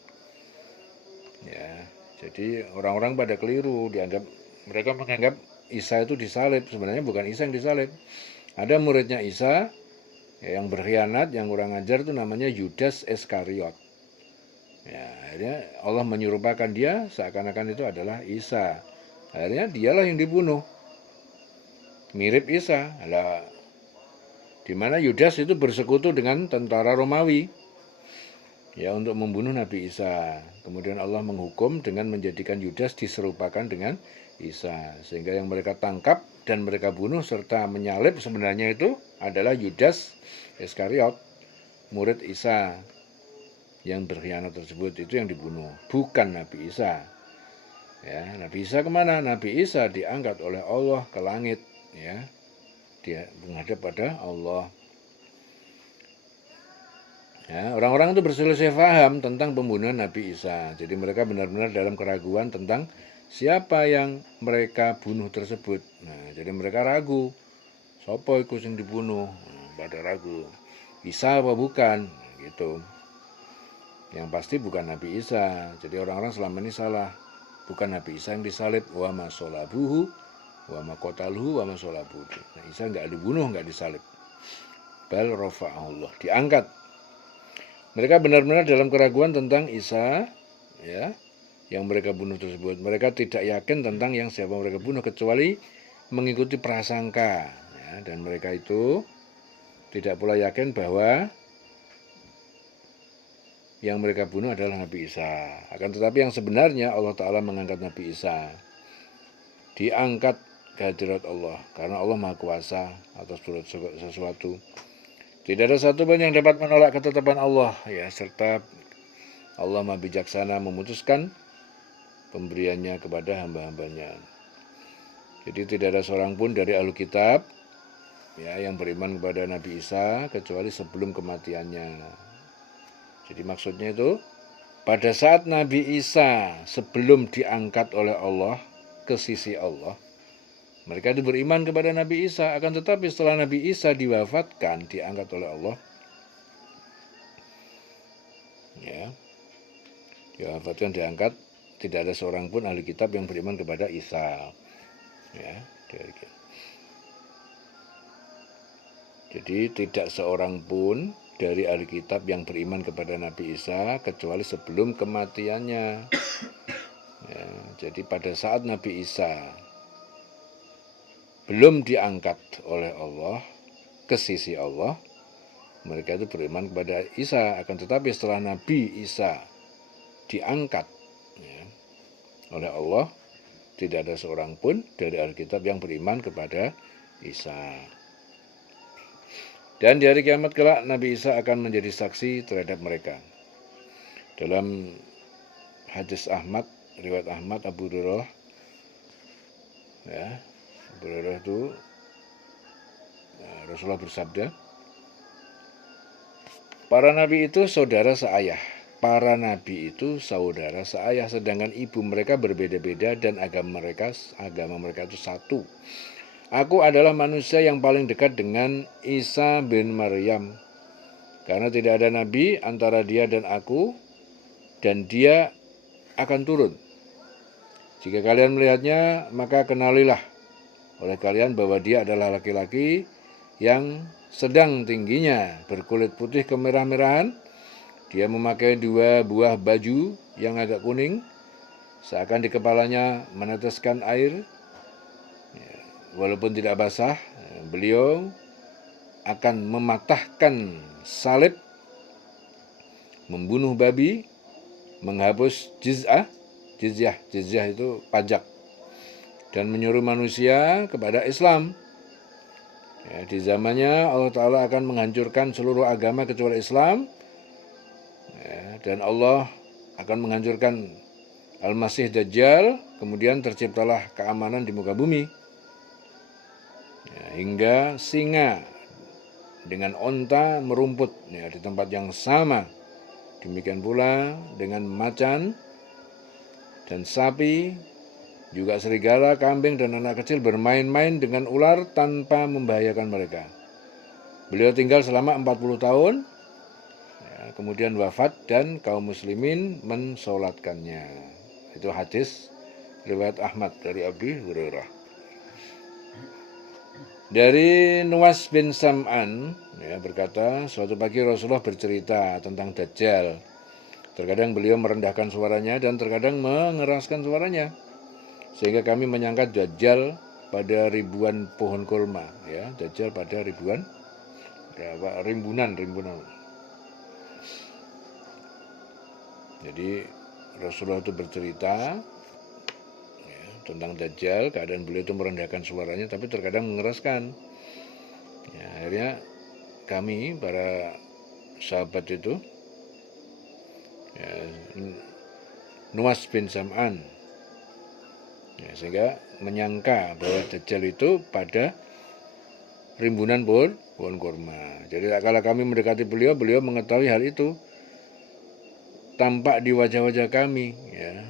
Ya, jadi orang-orang pada keliru, mereka menganggap Isa itu disalib, sebenarnya bukan Isa yang disalib. Ada muridnya Isa yang berkhianat, yang kurang ajar, itu namanya Yudas Iskariot. Ya, akhirnya Allah menyerupakan dia seakan-akan itu adalah Isa. Akhirnya dialah yang dibunuh, mirip Isa. Di mana Yudas itu bersekutu dengan tentara Romawi, ya, untuk membunuh Nabi Isa. Kemudian Allah menghukum dengan menjadikan Yudas diserupakan dengan Isa, sehingga yang mereka tangkap dan mereka bunuh serta menyalib sebenarnya itu adalah Yudas Iskariot, murid Isa yang berkhianat tersebut, itu yang dibunuh, bukan Nabi Isa. Ya, Nabi Isa kemana? Nabi Isa diangkat oleh Allah ke langit, ya, dia menghadap pada Allah. Ya, orang-orang itu berselisih paham tentang pembunuhan Nabi Isa. Jadi mereka benar-benar dalam keraguan tentang siapa yang mereka bunuh tersebut. Nah, jadi mereka ragu, sapa iku sing dibunuh? Pada ragu, Isa apa bukan? Gitu. Yang pasti bukan Nabi Isa. Jadi orang-orang selama ini salah. Bukan Nabi Isa yang disalib, wa ma sholabuhu, wa ma qataluhu, wa ma sholabuhu. Nah, Isa enggak dibunuh, enggak disalib. Bal rafa'ahullah, diangkat. Mereka benar-benar dalam keraguan tentang Isa, ya, yang mereka bunuh tersebut. Mereka tidak yakin tentang yang siapa mereka bunuh, kecuali mengikuti prasangka, ya, dan mereka itu tidak pula yakin bahwa yang mereka bunuh adalah Nabi Isa. Akan tetapi yang sebenarnya Allah Ta'ala mengangkat Nabi Isa, diangkat ke hadirat Allah, karena Allah Maha Kuasa atas sesuatu. Tidak ada satu pun yang dapat menolak ketetapan Allah, ya, serta Allah Maha Bijaksana memutuskan pemberiannya kepada hamba-hambanya. Jadi tidak ada seorang pun dari ahlu kitab, ya, yang beriman kepada Nabi Isa kecuali sebelum kematiannya. Jadi maksudnya itu, pada saat Nabi Isa sebelum diangkat oleh Allah ke sisi Allah, mereka itu beriman kepada Nabi Isa. Akan tetapi setelah Nabi Isa diwafatkan, diangkat oleh Allah, ya, diwafatkan, diangkat, tidak ada seorang pun ahli kitab yang beriman kepada Isa, ya. Jadi tidak seorang pun dari ahli kitab yang beriman kepada Nabi Isa kecuali sebelum kematiannya. Ya, jadi pada saat Nabi Isa belum diangkat oleh Allah ke sisi Allah, mereka itu beriman kepada Isa. Akan tetapi setelah Nabi Isa diangkat, ya, oleh Allah, tidak ada seorang pun dari Alkitab yang beriman kepada Isa. Dan di hari kiamat kelak Nabi Isa akan menjadi saksi terhadap mereka. Dalam hadis Ahmad, riwayat Ahmad, Abu Hurairah, ya, Abu Hurairah itu, Rasulullah bersabda, para nabi itu saudara seayah. Para nabi itu saudara seayah, sedangkan ibu mereka berbeda-beda dan agama mereka itu satu. Aku adalah manusia yang paling dekat dengan Isa bin Maryam, karena tidak ada nabi antara dia dan aku, dan dia akan turun. Jika kalian melihatnya, maka kenalilah oleh kalian bahwa dia adalah laki-laki yang sedang tingginya, berkulit putih kemerah-merahan. Dia memakai 2 buah baju yang agak kuning, seakan di kepalanya meneteskan air. Walaupun tidak basah, beliau akan mematahkan salib, membunuh babi, menghapus jizyah itu pajak, dan menyuruh manusia kepada Islam. Ya, di zamannya Allah Ta'ala akan menghancurkan seluruh agama kecuali Islam, ya, dan Allah akan menghancurkan Al-Masih Dajjal, kemudian terciptalah keamanan di muka bumi. Ya, hingga singa dengan onta merumput ya, di tempat yang sama. Demikian pula dengan macan dan sapi, juga serigala, kambing, dan anak kecil bermain-main dengan ular tanpa membahayakan mereka. Beliau tinggal selama 40 tahun, ya, kemudian wafat dan kaum muslimin mensolatkannya. Itu hadis riwayat Ahmad dari Abi Hurairah. Dari Nuwas bin Sam'an ya, berkata, suatu pagi Rasulullah bercerita tentang Dajjal. Terkadang beliau merendahkan suaranya dan terkadang mengeraskan suaranya, sehingga kami menyangka Dajjal pada ribuan pohon kurma, ya, Dajjal pada ribuan, ya, rimbunan. Jadi Rasulullah itu bercerita ya, tentang Dajjal, keadaan beliau itu merendahkan suaranya, tapi terkadang mengeraskan. Ya, akhirnya kami para sahabat itu, ya, Nuwas bin Sam'an, ya, sehingga menyangka bahwa Dajjal itu pada rimbunan pohon kurma. Jadi kalau kami mendekati beliau, beliau mengetahui hal itu, tampak di wajah-wajah kami. Ya.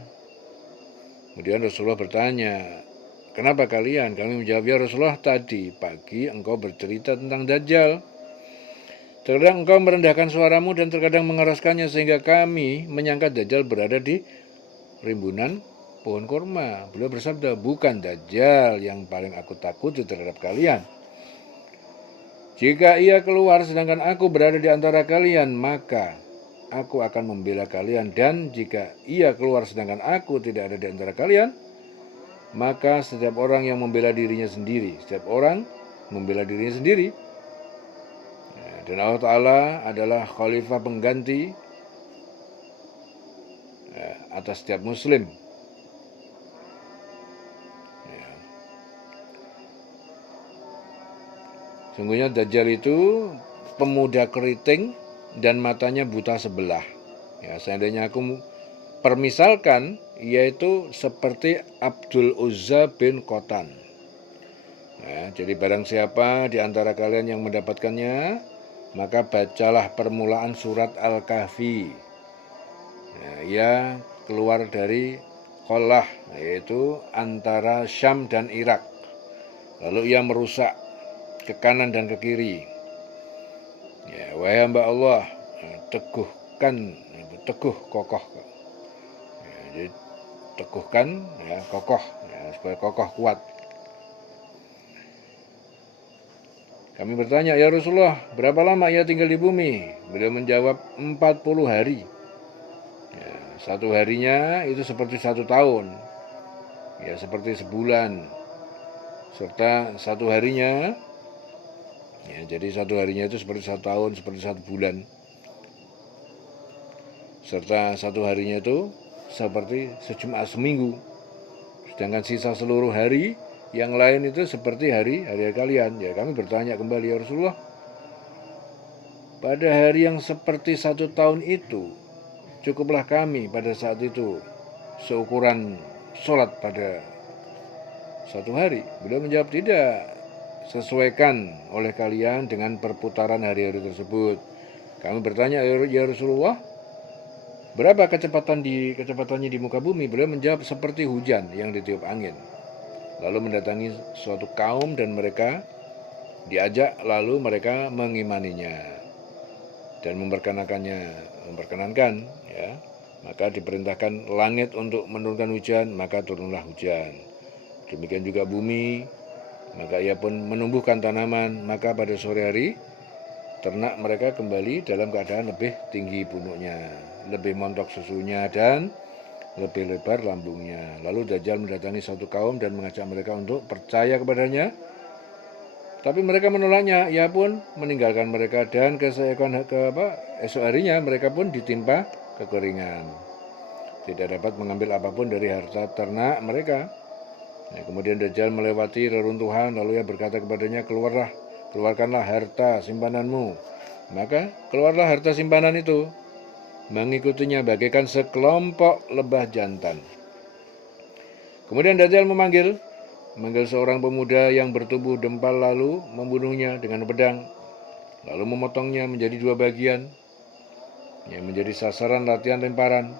Kemudian Rasulullah bertanya, kenapa kalian? Kami menjawab, ya Rasulullah, tadi pagi engkau bercerita tentang Dajjal. Terkadang engkau merendahkan suaramu dan terkadang mengeraskannya, sehingga kami menyangka Dajjal berada di rimbunan pohon kurma. Beliau bersabda, bukan Dajjal yang paling aku takuti terhadap kalian. Jika ia keluar sedangkan aku berada di antara kalian, maka aku akan membela kalian. Dan jika ia keluar sedangkan aku tidak ada di antara kalian, maka setiap orang yang membela dirinya sendiri. Setiap orang membela dirinya sendiri. Dan Allah Ta'ala adalah khalifah pengganti atas setiap muslim. Sungguhnya Dajjal itu pemuda keriting dan matanya buta sebelah. Ya, seandainya aku permisalkan, yaitu seperti Abdul Uzza bin Qotan. Ya, jadi barang siapa di antara kalian yang mendapatkannya, maka bacalah permulaan surat Al-Kahfi. Ya, ia keluar dari Qolah, yaitu antara Syam dan Irak. Lalu ia merusak ke kanan dan ke kiri. Ya, wahai hamba Allah, teguh kokoh. Ya, jadi teguhkan, ya, kokoh, ya, supaya kokoh kuat. Kami bertanya, ya Rasulullah, berapa lama ia tinggal di bumi? Beliau menjawab, 40 hari. Ya, satu harinya itu seperti 1 tahun, ya, seperti sebulan. Serta satu harinya, ya, jadi satu harinya itu seperti 1 tahun, seperti 1 bulan. Serta satu harinya itu seperti sejumat seminggu. Sedangkan sisa seluruh hari yang lain itu seperti hari kalian. Ya, kami bertanya kembali, ya Rasulullah, pada hari yang seperti 1 tahun itu, cukuplah kami pada saat itu seukuran sholat pada 1 hari. Beliau menjawab, tidak. Sesuaikan oleh kalian dengan perputaran hari-hari tersebut. Kami bertanya, ya Rasulullah, berapa kecepatannya di muka bumi? Beliau menjawab, seperti hujan yang ditiup angin. Lalu mendatangi suatu kaum dan mereka diajak, lalu mereka mengimaninya dan memperkenankan, ya. Maka diperintahkan langit untuk menurunkan hujan, maka turunlah hujan. Demikian juga bumi, maka ia pun menumbuhkan tanaman. Maka pada sore hari ternak mereka kembali dalam keadaan lebih tinggi punuknya, lebih montok susunya, dan lebih lebar lambungnya. Lalu Dajjal mendatangi suatu kaum dan mengajak mereka untuk percaya kepadanya. Tapi mereka menolaknya. Ia pun meninggalkan mereka, dan esok harinya mereka pun ditimpa kekeringan. Tidak dapat mengambil apapun dari harta ternak mereka. Ya, kemudian Dajjal melewati reruntuhan, lalu ia berkata kepadanya, keluarlah keluarkanlah harta simpananmu. Maka keluarlah harta simpanan itu, mengikutinya bagaikan sekelompok lebah jantan. Kemudian Dajjal memanggil seorang pemuda yang bertubuh dempal lalu membunuhnya dengan pedang, lalu memotongnya menjadi 2 bagian, yang menjadi sasaran latihan lemparan.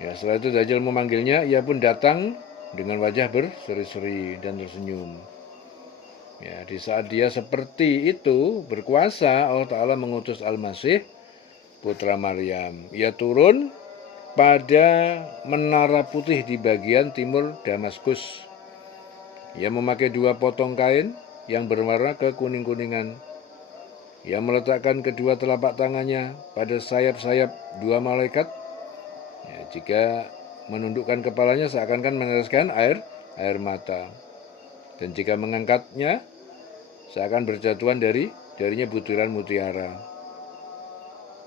Ya, setelah itu Dajjal memanggilnya, ia pun datang dengan wajah berseri-seri dan tersenyum. Ya, di saat dia seperti itu berkuasa, Allah Ta'ala mengutus Al-Masih, putra Maryam. Ia turun pada menara putih di bagian timur Damaskus. Ia memakai 2 potong kain yang berwarna kekuning-kuningan. Ia meletakkan kedua telapak tangannya pada sayap-sayap 2 malaikat. Ya, jika menundukkan kepalanya seakan-akan meneteskan air mata. Dan jika mengangkatnya, seakan berjatuhan darinya butiran mutiara.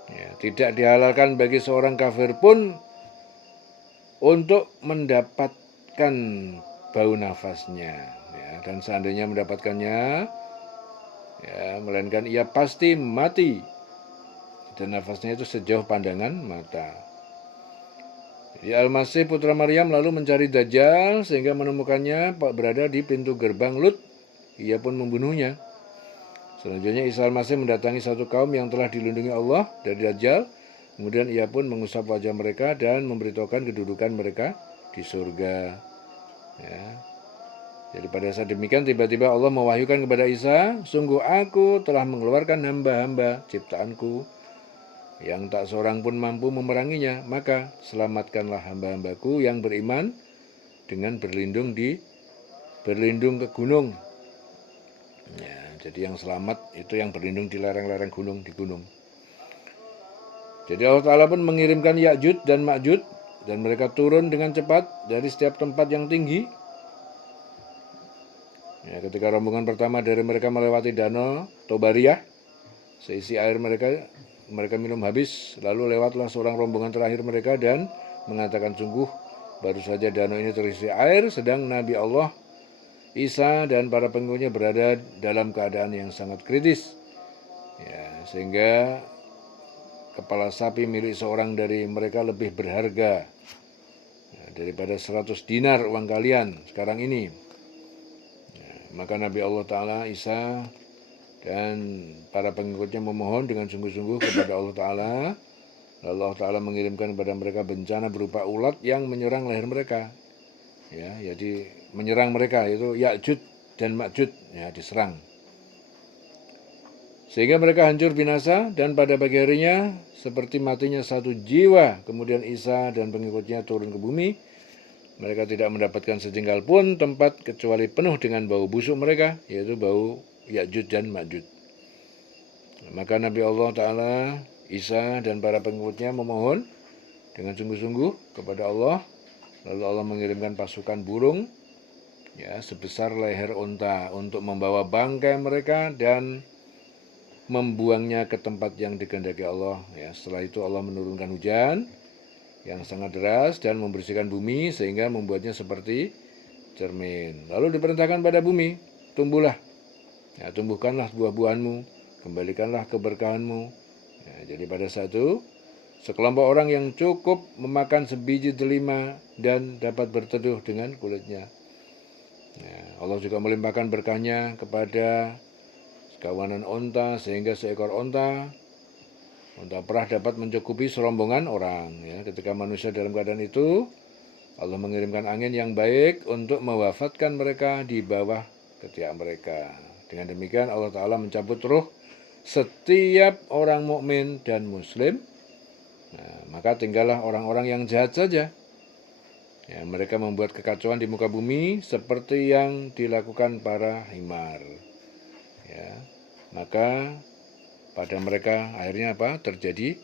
Ya, tidak dihalalkan bagi seorang kafir pun untuk mendapatkan bau nafasnya. Ya, dan seandainya mendapatkannya, ya, melainkan ia pasti mati. Dan nafasnya itu sejauh pandangan mata. Jadi Al-Masih putra Maryam lalu mencari Dajjal sehingga menemukannya berada di pintu gerbang Lut. Ia pun membunuhnya. Selanjutnya Isa Al-Masih mendatangi satu kaum yang telah dilindungi Allah dari Dajjal. Kemudian ia pun mengusap wajah mereka dan memberitahukan kedudukan mereka di surga. Ya. Jadi pada saat demikian tiba-tiba Allah mewahyukan kepada Isa, sungguh aku telah mengeluarkan hamba-hamba ciptaanku yang tak seorang pun mampu memeranginya. Maka selamatkanlah hamba-hambaku yang beriman dengan berlindung ke gunung. Ya, jadi yang selamat itu yang berlindung di lereng-lereng gunung, di gunung. Jadi Allah Ta'ala pun mengirimkan Ya'juj dan Ma'juj, dan mereka turun dengan cepat dari setiap tempat yang tinggi. Ya, ketika rombongan pertama dari mereka melewati danau Tobariyah, seisi air mereka minum habis, lalu lewatlah seorang rombongan terakhir mereka dan mengatakan, sungguh baru saja danau ini terisi air, sedang Nabi Allah Isa dan para pengikutnya berada dalam keadaan yang sangat kritis. Ya, sehingga kepala sapi milik seorang dari mereka lebih berharga daripada 100 dinar uang kalian sekarang ini. Ya, maka Nabi Allah Ta'ala Isa dan para pengikutnya memohon dengan sungguh-sungguh kepada Allah Ta'ala. Lalu Allah Ta'ala mengirimkan kepada mereka bencana berupa ulat yang menyerang leher mereka. Ya, jadi menyerang mereka, itu Ya'juj dan Ma'juj, ya, diserang. Sehingga mereka hancur binasa dan pada pagi harinya seperti matinya satu jiwa. Kemudian Isa dan pengikutnya turun ke bumi. Mereka tidak mendapatkan sejengkal pun tempat kecuali penuh dengan bau busuk mereka, yaitu bau Ya'juj dan Ma'juj. Maka Nabi Allah Ta'ala, Isa dan para pengikutnya memohon dengan sungguh-sungguh kepada Allah. Lalu Allah mengirimkan pasukan burung, ya, sebesar leher unta untuk membawa bangkai mereka dan membuangnya ke tempat yang dikehendaki Allah. Ya, setelah itu Allah menurunkan hujan yang sangat deras dan membersihkan bumi sehingga membuatnya seperti cermin. Lalu diperintahkan pada bumi, tumbuhlah, ya, tumbuhkanlah buah-buahanmu, kembalikanlah keberkahanmu. Ya, jadi pada saat itu sekelompok orang yang cukup memakan sebiji delima dan dapat berteduh dengan kulitnya. Ya, Allah juga melimpahkan berkahnya kepada sekawanan onta sehingga seekor onta perah dapat mencukupi serombongan orang. Ya, ketika manusia dalam keadaan itu, Allah mengirimkan angin yang baik untuk mewafatkan mereka di bawah ketiak mereka. Dengan demikian Allah Ta'ala mencabut ruh setiap orang mukmin dan muslim. Nah, maka tinggallah orang-orang yang jahat saja. Ya, mereka membuat kekacauan di muka bumi seperti yang dilakukan para himar. Ya, maka pada mereka akhirnya apa? Terjadi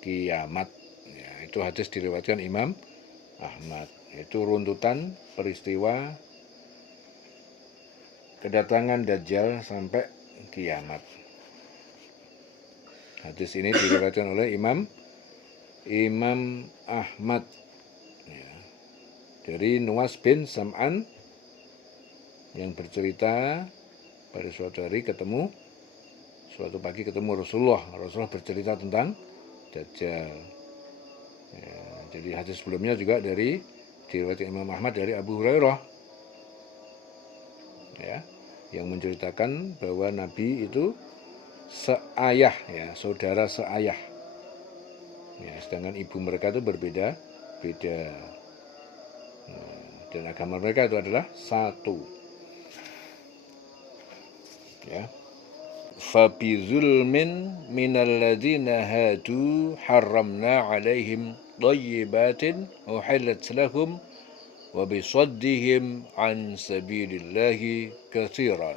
kiamat. Ya, itu hadis diriwayatkan Imam Ahmad. Itu runtutan peristiwa kedatangan Dajjal sampai kiamat. Hadis ini diriwayatkan oleh Imam Ahmad, ya, dari Nuwas bin Sam'an yang bercerita pada suatu hari suatu pagi ketemu Rasulullah bercerita tentang Dajjal. Ya, jadi hadis sebelumnya juga diriwayatkan Imam Ahmad dari Abu Hurairah, ya, yang menceritakan bahwa Nabi itu seayah, ya, saudara seayah. Ya, sedangkan ibu mereka itu berbeda. Dan agama mereka itu adalah satu. Ya. فَبِظُلْمٍ مِنَ الَّذِينَ هَادُوا حَرَّمْنَا عَلَيْهِمْ طَيِّبَاتٍ أُحِلَّتْ لَهُمْ وَبِصَدِّهِمْ عَنْ سَبِيلِ اللَّهِ كَثِيرًا.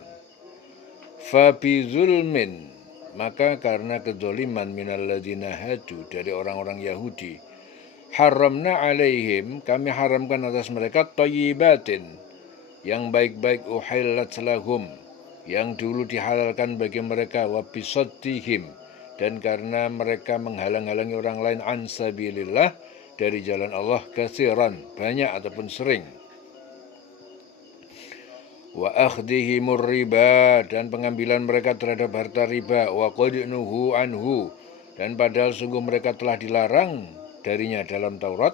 فَبِظُلْمٍ, maka karena kezaliman minalladzina hadu, dari orang-orang Yahudi, haramna alaihim, kami haramkan atas mereka thayyibatin, yang baik-baik, uhillat lahum, yang dulu dihalalkan bagi mereka, wa bisaddihim, dan karena mereka menghalang-halangi orang lain, an sabilillah, dari jalan Allah, katsiran, banyak ataupun sering, wa akhdihimur riba, dan pengambilan mereka terhadap harta riba, wa qad nuhu anhu, dan padahal sungguh mereka telah dilarang darinya dalam Taurat,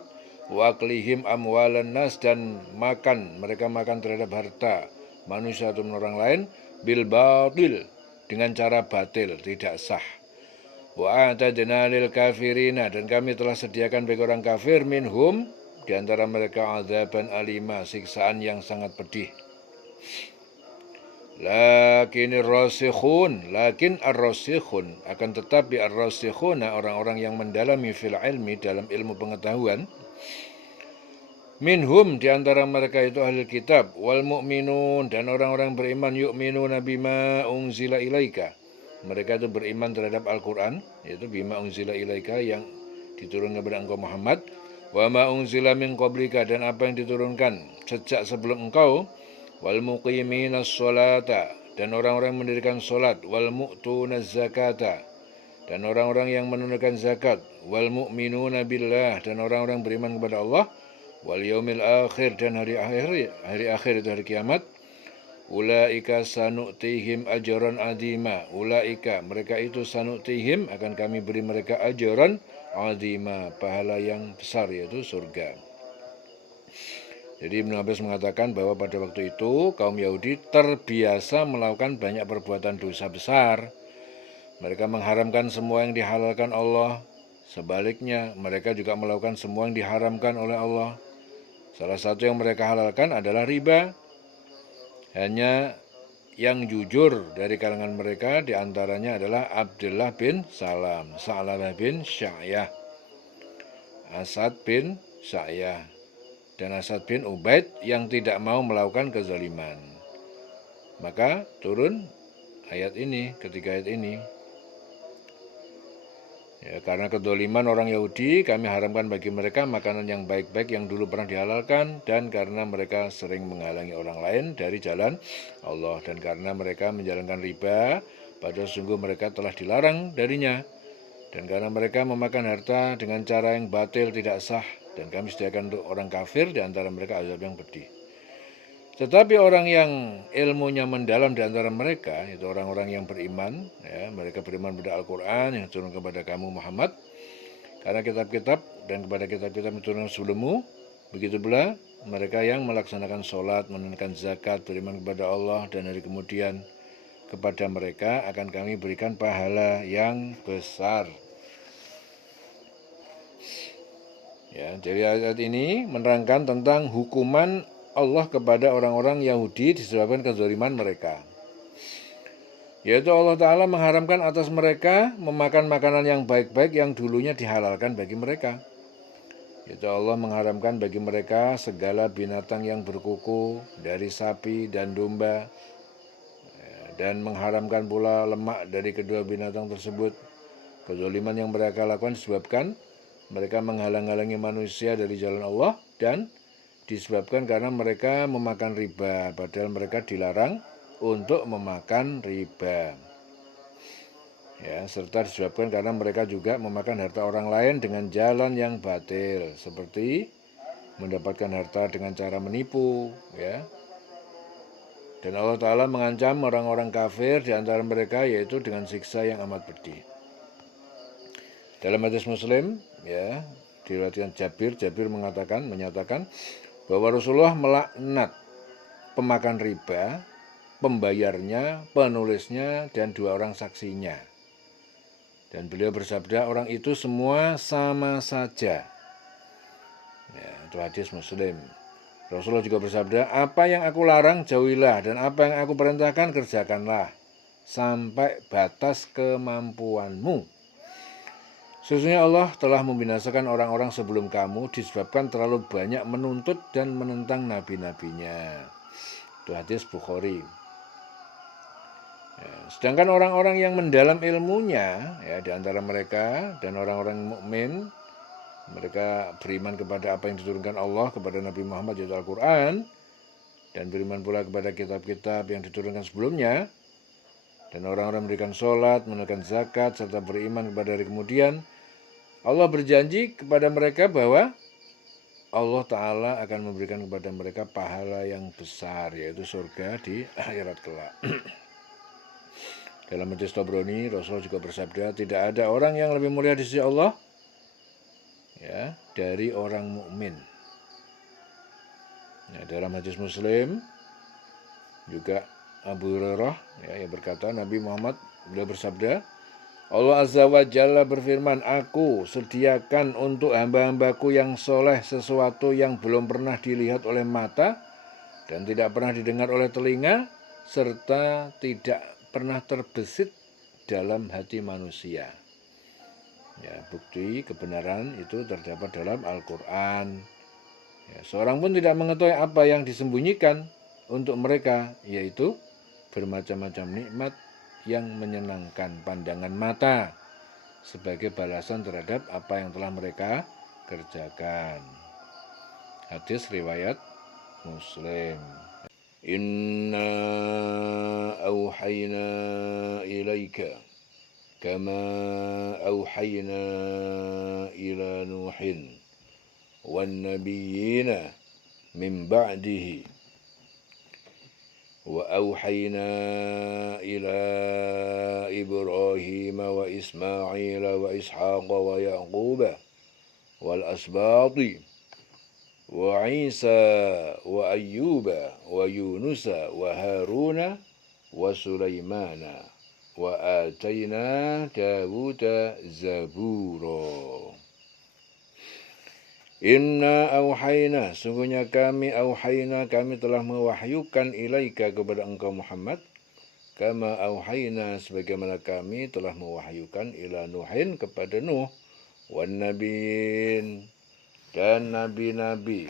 wa aklihim amwalan nas, dan mereka makan terhadap harta manusia atau orang lain, bil batil, dengan cara batil, tidak sah. Wa a'tadna lil kafirina, dan kami telah sediakan bagi orang kafir, minhum, di antara mereka, adzaban alima, siksaan yang sangat pedih. Lakin ar-rasikhun, akan tetapi ar-rasikhuna, orang-orang yang mendalami fil ilmi, dalam ilmu pengetahuan, minhum, di antara mereka itu ahli kitab, wal mu'minun, dan orang-orang beriman, yu'minuna bima unzila ilaika, mereka itu beriman terhadap Al-Quran, yaitu bima unzila ilaika, yang diturunkan kepada engkau Muhammad, wa ma unzila min qablika, dan apa yang diturunkan sejak sebelum engkau, wal muqiminas sholata, dan orang-orang yang mendirikan solat, wal mu'tunaz zakata, dan orang-orang yang menunaikan zakat, wal mu'minuna billah, dan orang-orang beriman kepada Allah, wal yaumil akhir, dan hari akhir itu hari kiamat, ulaika sanu'tihim ajran azima, ulaika, mereka itu, sanu'tihim, akan kami beri mereka, ajran azima, pahala yang besar, yaitu surga. Jadi Ibnu Abbas mengatakan bahwa pada waktu itu kaum Yahudi terbiasa melakukan banyak perbuatan dosa besar. Mereka mengharamkan semua yang dihalalkan Allah. Sebaliknya, mereka juga melakukan semua yang diharamkan oleh Allah. Salah satu yang mereka halalkan adalah riba. Hanya yang jujur dari kalangan mereka diantaranya adalah Abdullah bin Salam, Sa'labah bin Sya'yah, Asad bin Sya'yah, dan Asad bin Ubaid, yang tidak mau melakukan kezaliman. Maka turun ayat ini, ketiga ayat ini. Ya, karena kezaliman orang Yahudi, kami haramkan bagi mereka makanan yang baik-baik yang dulu pernah dihalalkan, dan karena mereka sering menghalangi orang lain dari jalan Allah, dan karena mereka menjalankan riba, padahal sungguh mereka telah dilarang darinya, dan karena mereka memakan harta dengan cara yang batil, tidak sah, dan kami sediakan untuk orang kafir di antara mereka azab yang pedih. Tetapi orang yang ilmunya mendalam di antara mereka, itu orang-orang yang beriman, ya, mereka beriman pada Al-Quran yang turun kepada kamu Muhammad, karena kitab-kitab dan kepada kitab-kitab yang turun sebelummu, begitu pula mereka yang melaksanakan sholat, menunaikan zakat, beriman kepada Allah dan hari kemudian, kepada mereka akan kami berikan pahala yang besar. Ya, jadi ayat ini menerangkan tentang hukuman Allah kepada orang-orang Yahudi disebabkan kezaliman mereka. Yaitu Allah Ta'ala mengharamkan atas mereka memakan makanan yang baik-baik yang dulunya dihalalkan bagi mereka. Yaitu Allah mengharamkan bagi mereka segala binatang yang berkuku dari sapi dan domba, dan mengharamkan pula lemak dari kedua binatang tersebut. Kezaliman yang mereka lakukan disebabkan mereka menghalang-halangi manusia dari jalan Allah, dan disebabkan karena mereka memakan riba, padahal mereka dilarang untuk memakan riba. Ya, serta disebabkan karena mereka juga memakan harta orang lain dengan jalan yang batil, seperti mendapatkan harta dengan cara menipu, ya, Dan Allah Ta'ala mengancam orang-orang kafir di antara mereka yaitu dengan siksa yang amat pedih. Dalam hadis Muslim, ya, diriwayatkan Jabir menyatakan bahwa Rasulullah melaknat pemakan riba, pembayarnya, penulisnya, dan 2 orang saksinya. Dan beliau bersabda, orang itu semua sama saja. Ya, itu hadis Muslim. Rasulullah juga bersabda, apa yang aku larang jauhilah, dan apa yang aku perintahkan kerjakanlah, sampai batas kemampuanmu. Sesungguhnya Allah telah membinasakan orang-orang sebelum kamu disebabkan terlalu banyak menuntut dan menentang nabi-nabinya. Itu hadis Bukhari. Ya, sedangkan orang-orang yang mendalam ilmunya, ya, di antara mereka dan orang-orang mukmin, mereka beriman kepada apa yang diturunkan Allah kepada Nabi Muhammad yaitu Al-Quran, dan beriman pula kepada kitab-kitab yang diturunkan sebelumnya, dan orang-orang memberikan sholat, menunaikan zakat, serta beriman kepada hari kemudian. Allah berjanji kepada mereka bahwa Allah Ta'ala akan memberikan kepada mereka pahala yang besar, yaitu surga di akhirat kelak. Dalam hadis Tabrani, Rasul juga bersabda, tidak ada orang yang lebih mulia di sisi Allah, ya, dari orang mukmin. Ya, dalam hadis Muslim juga Abu Hurairah, ya, yang berkata, Nabi Muhammad beliau bersabda, Allah Azza wa Jalla berfirman, aku sediakan untuk hamba-hambaku yang soleh sesuatu yang belum pernah dilihat oleh mata dan tidak pernah didengar oleh telinga, serta tidak pernah terbesit dalam hati manusia. Ya, bukti kebenaran itu terdapat dalam Al-Quran. Ya, seorang pun tidak mengetahui apa yang disembunyikan untuk mereka, yaitu bermacam-macam nikmat yang menyenangkan pandangan mata sebagai balasan terhadap apa yang telah mereka kerjakan. Hadis riwayat Muslim. Inna auhayna ilaika kama auhayna ila Nuhin wan nabiyyina min ba'dihi wa auhayna ila Ibrahim wa Ismail wa Ishaq wa Yaqub wal asbati wa Isa wa Ayyub wa Yunus wa Harun wa Sulaimana wa atayna Dawud zabura. Inna auhayna, sungguhnya kami telah mewahyukan ilaika kepada engkau Muhammad, kama auhayna, sebagaimana kami telah mewahyukan ila Nuhin kepada Nuh, wan nabiyin, dan nabi-nabi,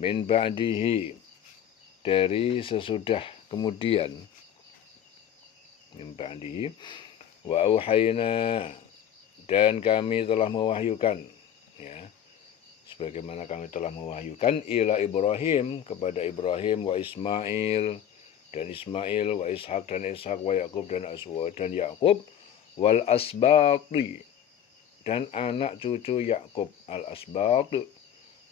min ba'dihi, dari sesudah kemudian, min ba'dihi, wa auhayna, dan kami telah mewahyukan, ya, sebagaimana kami telah mewahyukan ila Ibrahim kepada Ibrahim wa Ismail dan Ismail wa Ishak dan Ishak wa Yakub dan Aswa dan Yakub wal asbati, dan anak cucu Yakub al asbat,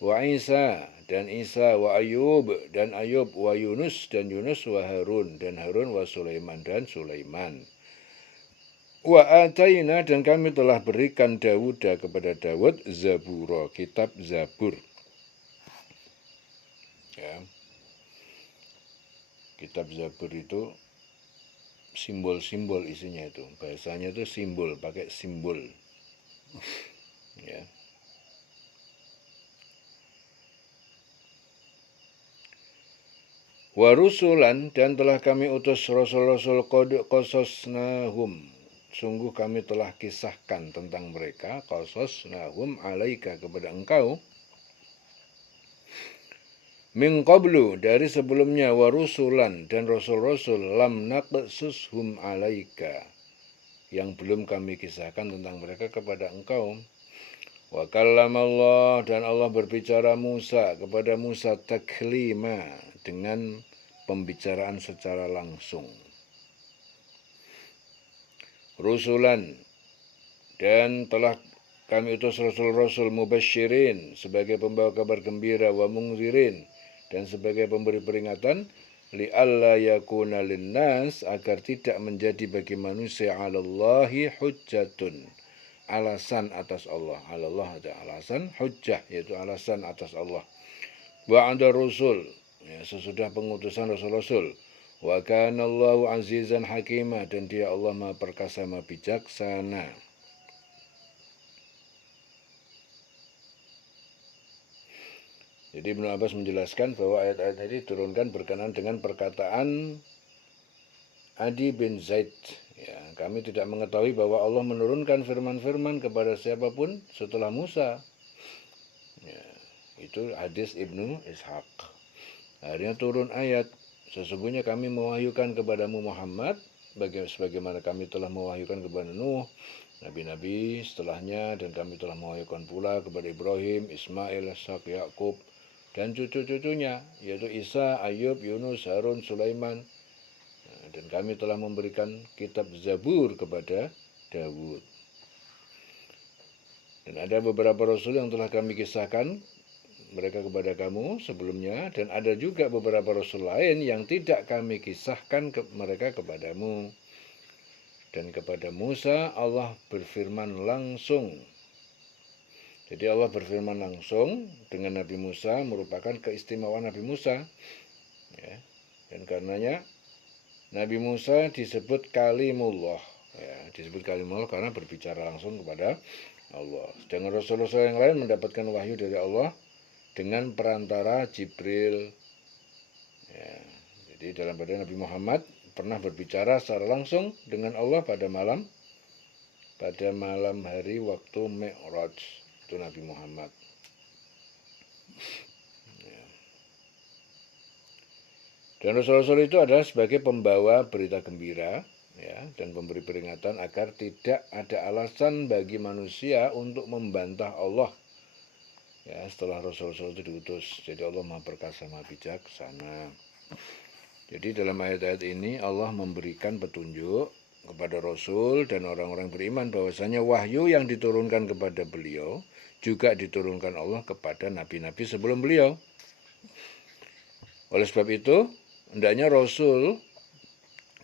wa Isa dan Isa wa Ayub dan Ayub wa Yunus dan Yunus wa Harun dan Harun wa Sulaiman dan Sulaiman. Wa atayna, dan kami telah berikan Dawud kepada Dawud Zabura, kitab Zabur. Ya. Kitab Zabur itu simbol-simbol isinya itu. Bahasanya itu simbol, pakai simbol. Ya. Wa rusulan, dan telah kami utus rasul-rasul qad qasasnahum, sungguh kami telah kisahkan tentang mereka, qasasnahum alaika, kepada engkau, min qablu, dari sebelumnya, wa rusulan, dan rasul-rasul, lam naqsushum alaika, yang belum kami kisahkan tentang mereka kepada engkau. Wa kallamallah, dan Allah berbicara kepada Musa taklima, dengan pembicaraan secara langsung. Rusulan, dan telah kami utus rasul-rasul mubasyirin, sebagai pembawa kabar gembira, wa mungzirin, dan sebagai pemberi peringatan, li'alla yakuna linnas, agar tidak menjadi bagi manusia 'alallahi hujjatun, alasan atas Allah. 'Alallah ada alasan, hujjah yaitu alasan atas Allah. Ba'da rusul, ya, sesudah pengutusan rasul-rasul. Wa kana Allahu azizan hakima, dan dia Allah Maha perkasa Maha bijaksana. Jadi Ibnu Abbas menjelaskan bahwa ayat-ayat ini diturunkan berkenaan dengan perkataan Adi bin Zaid. Ya, kami tidak mengetahui bahwa Allah menurunkan firman-firman kepada siapapun setelah Musa. Ya, itu hadis Ibnu Ishaq. Akhirnya turun ayat, sesungguhnya kami mewahyukan kepadamu Muhammad, sebagaimana kami telah mewahyukan kepada Nuh, nabi-nabi setelahnya, dan kami telah mewahyukan pula kepada Ibrahim, Ismail, Ishak, Yakub, dan cucu-cucunya, yaitu Isa, Ayub, Yunus, Harun, Sulaiman. Dan kami telah memberikan kitab Zabur kepada Dawud. Dan ada beberapa rasul yang telah kami kisahkan mereka kepada kamu sebelumnya, dan ada juga beberapa rasul lain yang tidak kami kisahkan mereka kepadamu. Dan kepada Musa Allah berfirman langsung. Jadi Allah berfirman langsung dengan Nabi Musa merupakan keistimewaan Nabi Musa. Ya. Dan karenanya Nabi Musa disebut kalimullah. Ya, disebut kalimullah karena berbicara langsung kepada Allah. Sedangkan rasul-rasul yang lain mendapatkan wahyu dari Allah dengan perantara Jibril. Ya, jadi dalam pada Nabi Muhammad pernah berbicara secara langsung dengan Allah pada malam hari waktu Mi'raj. Itu Nabi Muhammad. Ya. Dan rasul-rasul itu adalah sebagai pembawa berita gembira, ya, dan pemberi peringatan agar tidak ada alasan bagi manusia untuk membantah Allah. Ya, setelah rasul-rasul itu diutus. Jadi Allah Maha perkasa, Maha bijaksana. Jadi dalam ayat-ayat ini Allah memberikan petunjuk kepada Rasul dan orang-orang beriman bahwasanya wahyu yang diturunkan kepada beliau juga diturunkan Allah kepada nabi-nabi sebelum beliau. Oleh sebab itu, hendaknya Rasul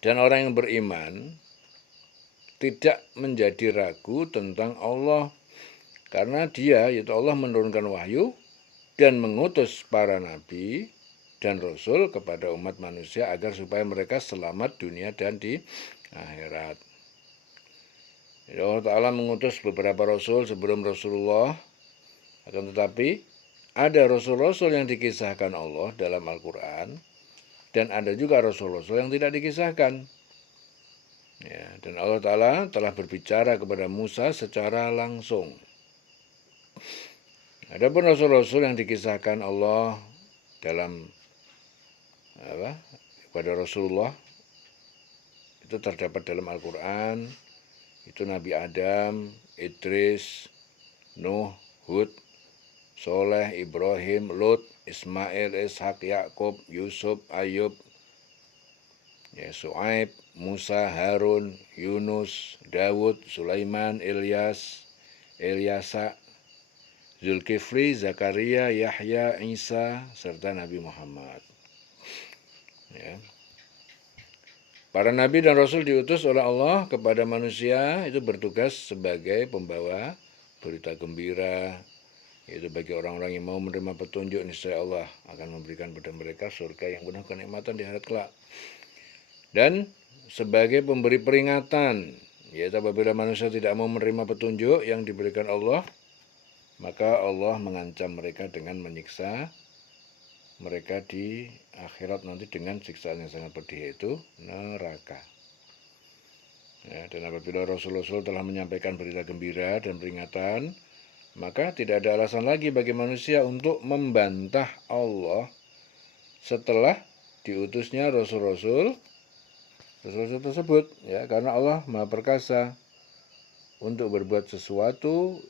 dan orang yang beriman tidak menjadi ragu tentang Allah, karena dia, yaitu Allah, menurunkan wahyu dan mengutus para nabi dan rasul kepada umat manusia agar supaya mereka selamat dunia dan di akhirat. Jadi Allah Ta'ala mengutus beberapa rasul sebelum Rasulullah, akan tetapi ada rasul-rasul yang dikisahkan Allah dalam Al-Quran, dan ada juga rasul-rasul yang tidak dikisahkan. Ya, dan Allah Ta'ala telah berbicara kepada Musa secara langsung. Adapun rasul-rasul yang dikisahkan Allah dalam kepada Rasulullah itu terdapat dalam Al-Quran, itu Nabi Adam, Idris, Nuh, Hud, Soleh, Ibrahim, Lut, Ismail, Ishak, Yakub, Yusuf, Ayub, ya, Su'aib, Musa, Harun, Yunus, Dawud, Sulaiman, Ilyas, Ilyasa, Zulkifli, Zakaria, Yahya, Isa, serta Nabi Muhammad. Ya. Para nabi dan rasul diutus oleh Allah kepada manusia itu bertugas sebagai pembawa berita gembira, yaitu bagi orang-orang yang mau menerima petunjuk, niscaya Allah akan memberikan kepada mereka surga yang penuh kenikmatan di akhirat kelak. Dan sebagai pemberi peringatan, yaitu apabila manusia tidak mau menerima petunjuk yang diberikan Allah, maka Allah mengancam mereka dengan menyiksa mereka di akhirat nanti dengan siksaan yang sangat pedih, yaitu neraka. Ya, dan apabila Rasul-Rasul telah menyampaikan berita gembira dan peringatan, maka tidak ada alasan lagi bagi manusia untuk membantah Allah setelah diutusnya Rasul-Rasul tersebut. Ya, karena Allah Maha Perkasa untuk berbuat sesuatu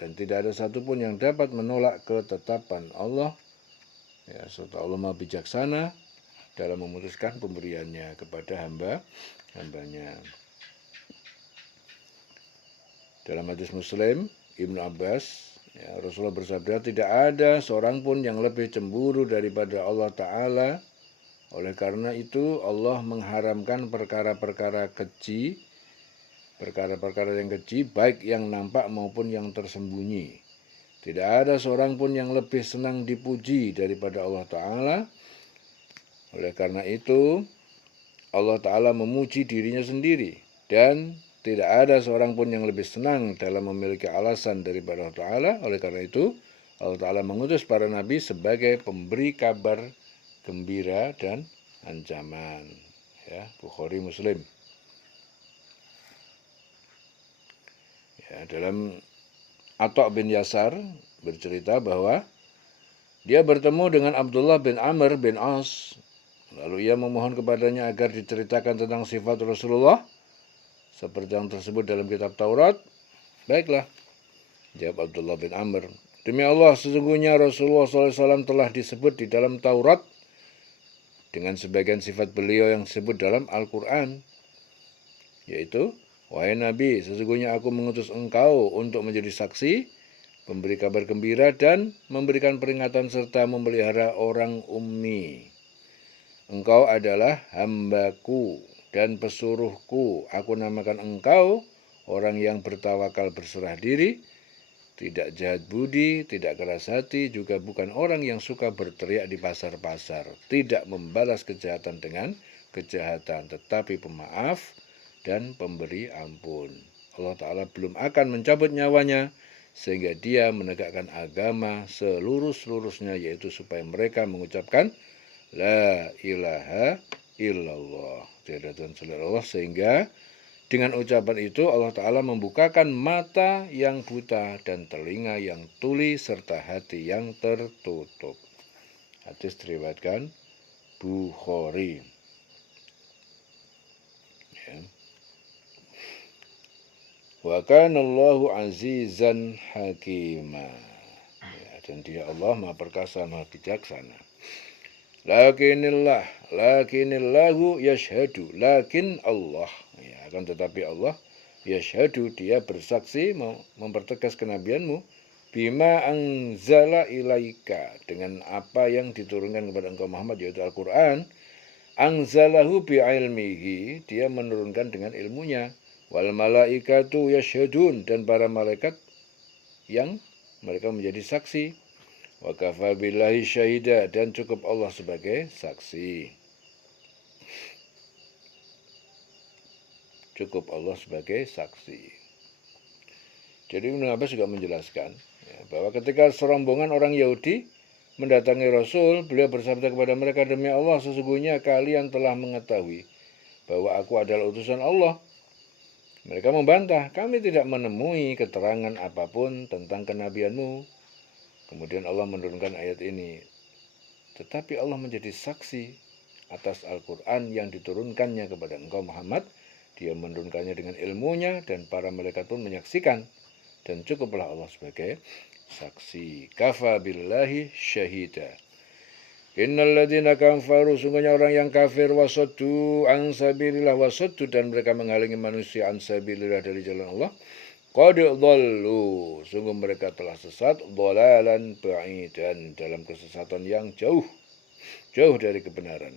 dan tidak ada satupun yang dapat menolak ketetapan Allah. Ya, serta Allah Maha bijaksana dalam memutuskan pemberiannya kepada hambanya. Dalam hadis Muslim, Ibnu Abbas, ya, Rasulullah bersabda, tidak ada seorang pun yang lebih cemburu daripada Allah Ta'ala. Oleh karena itu Allah mengharamkan perkara-perkara keji, perkara-perkara yang keji, baik yang nampak maupun yang tersembunyi. Tidak ada seorang pun yang lebih senang dipuji daripada Allah Ta'ala. Oleh karena itu, Allah Ta'ala memuji dirinya sendiri. Dan tidak ada seorang pun yang lebih senang dalam memiliki alasan daripada Allah Ta'ala. Oleh karena itu, Allah Ta'ala mengutus para nabi sebagai pemberi kabar gembira dan ancaman. Ya, Bukhari Muslim. Ya, dalam Atta' bin Yasar bercerita bahwa dia bertemu dengan Abdullah bin Amr bin As. Lalu ia memohon kepadanya agar diceritakan tentang sifat Rasulullah seperti yang tersebut dalam kitab Taurat. Baiklah, jawab Abdullah bin Amr, demi Allah, sesungguhnya Rasulullah SAW telah disebut di dalam Taurat dengan sebagian sifat beliau yang disebut dalam Al-Quran, yaitu, wahai Nabi, sesungguhnya aku mengutus engkau untuk menjadi saksi, memberi kabar gembira, dan memberikan peringatan serta memelihara orang ummi. Engkau adalah hambaku dan pesuruhku. Aku namakan engkau orang yang bertawakal berserah diri, tidak jahat budi, tidak keras hati, juga bukan orang yang suka berteriak di pasar-pasar, tidak membalas kejahatan dengan kejahatan, tetapi pemaaf dan pemberi ampun. Allah Ta'ala belum akan mencabut nyawanya, sehingga dia menegakkan agama selurus-lurusnya, yaitu supaya mereka mengucapkan La ilaha illallah, tiada Tuhan selain Allah, sehingga dengan ucapan itu Allah Ta'ala membukakan mata yang buta dan telinga yang tuli serta hati yang tertutup. Hadis diriwayatkan Bukhari. Ya. Wa kana Allahu azizan hakima. Ya, dan dia Allah Maha Perkasa, Maha Bijaksana. Lakinillahu yashhadu, lakin Allah, ya, akan tetapi Allah yashhadu, dia bersaksi, mempertegas kenabianmu, bima anzala ilaika, dengan apa yang diturunkan kepada engkau Muhammad, yaitu Al-Quran. Anzalahu bi'ilmihi, dia menurunkan dengan ilmunya. Wal malaikatu yashhadun, dan para malaikat yang mereka menjadi saksi. Wa kafa billahi syahida, dan cukup Allah sebagai saksi. Cukup Allah sebagai saksi. Jadi Ibnu Abbas juga menjelaskan ya, bahwa ketika serombongan orang Yahudi mendatangi Rasul, beliau bersabda kepada mereka, demi Allah, sesungguhnya kalian telah mengetahui bahwa aku adalah utusan Allah. Mereka membantah, kami tidak menemui keterangan apapun tentang kenabianmu. Kemudian Allah menurunkan ayat ini. Tetapi Allah menjadi saksi atas Al-Quran yang diturunkannya kepada engkau Muhammad. Dia menurunkannya dengan ilmunya, dan para malaikat pun menyaksikan. Dan cukuplah Allah sebagai saksi. Kafa billahi syahida. Innal ladzina kafaru, sungguhnya orang yang kafir, wasaddu an sabilillah, wasaddu, dan mereka menghalangi manusia an sabilillah, dari jalan Allah. Qad dhallu, sungguh mereka telah sesat, dhalalan ba'idan, dalam kesesatan yang jauh dari kebenaran.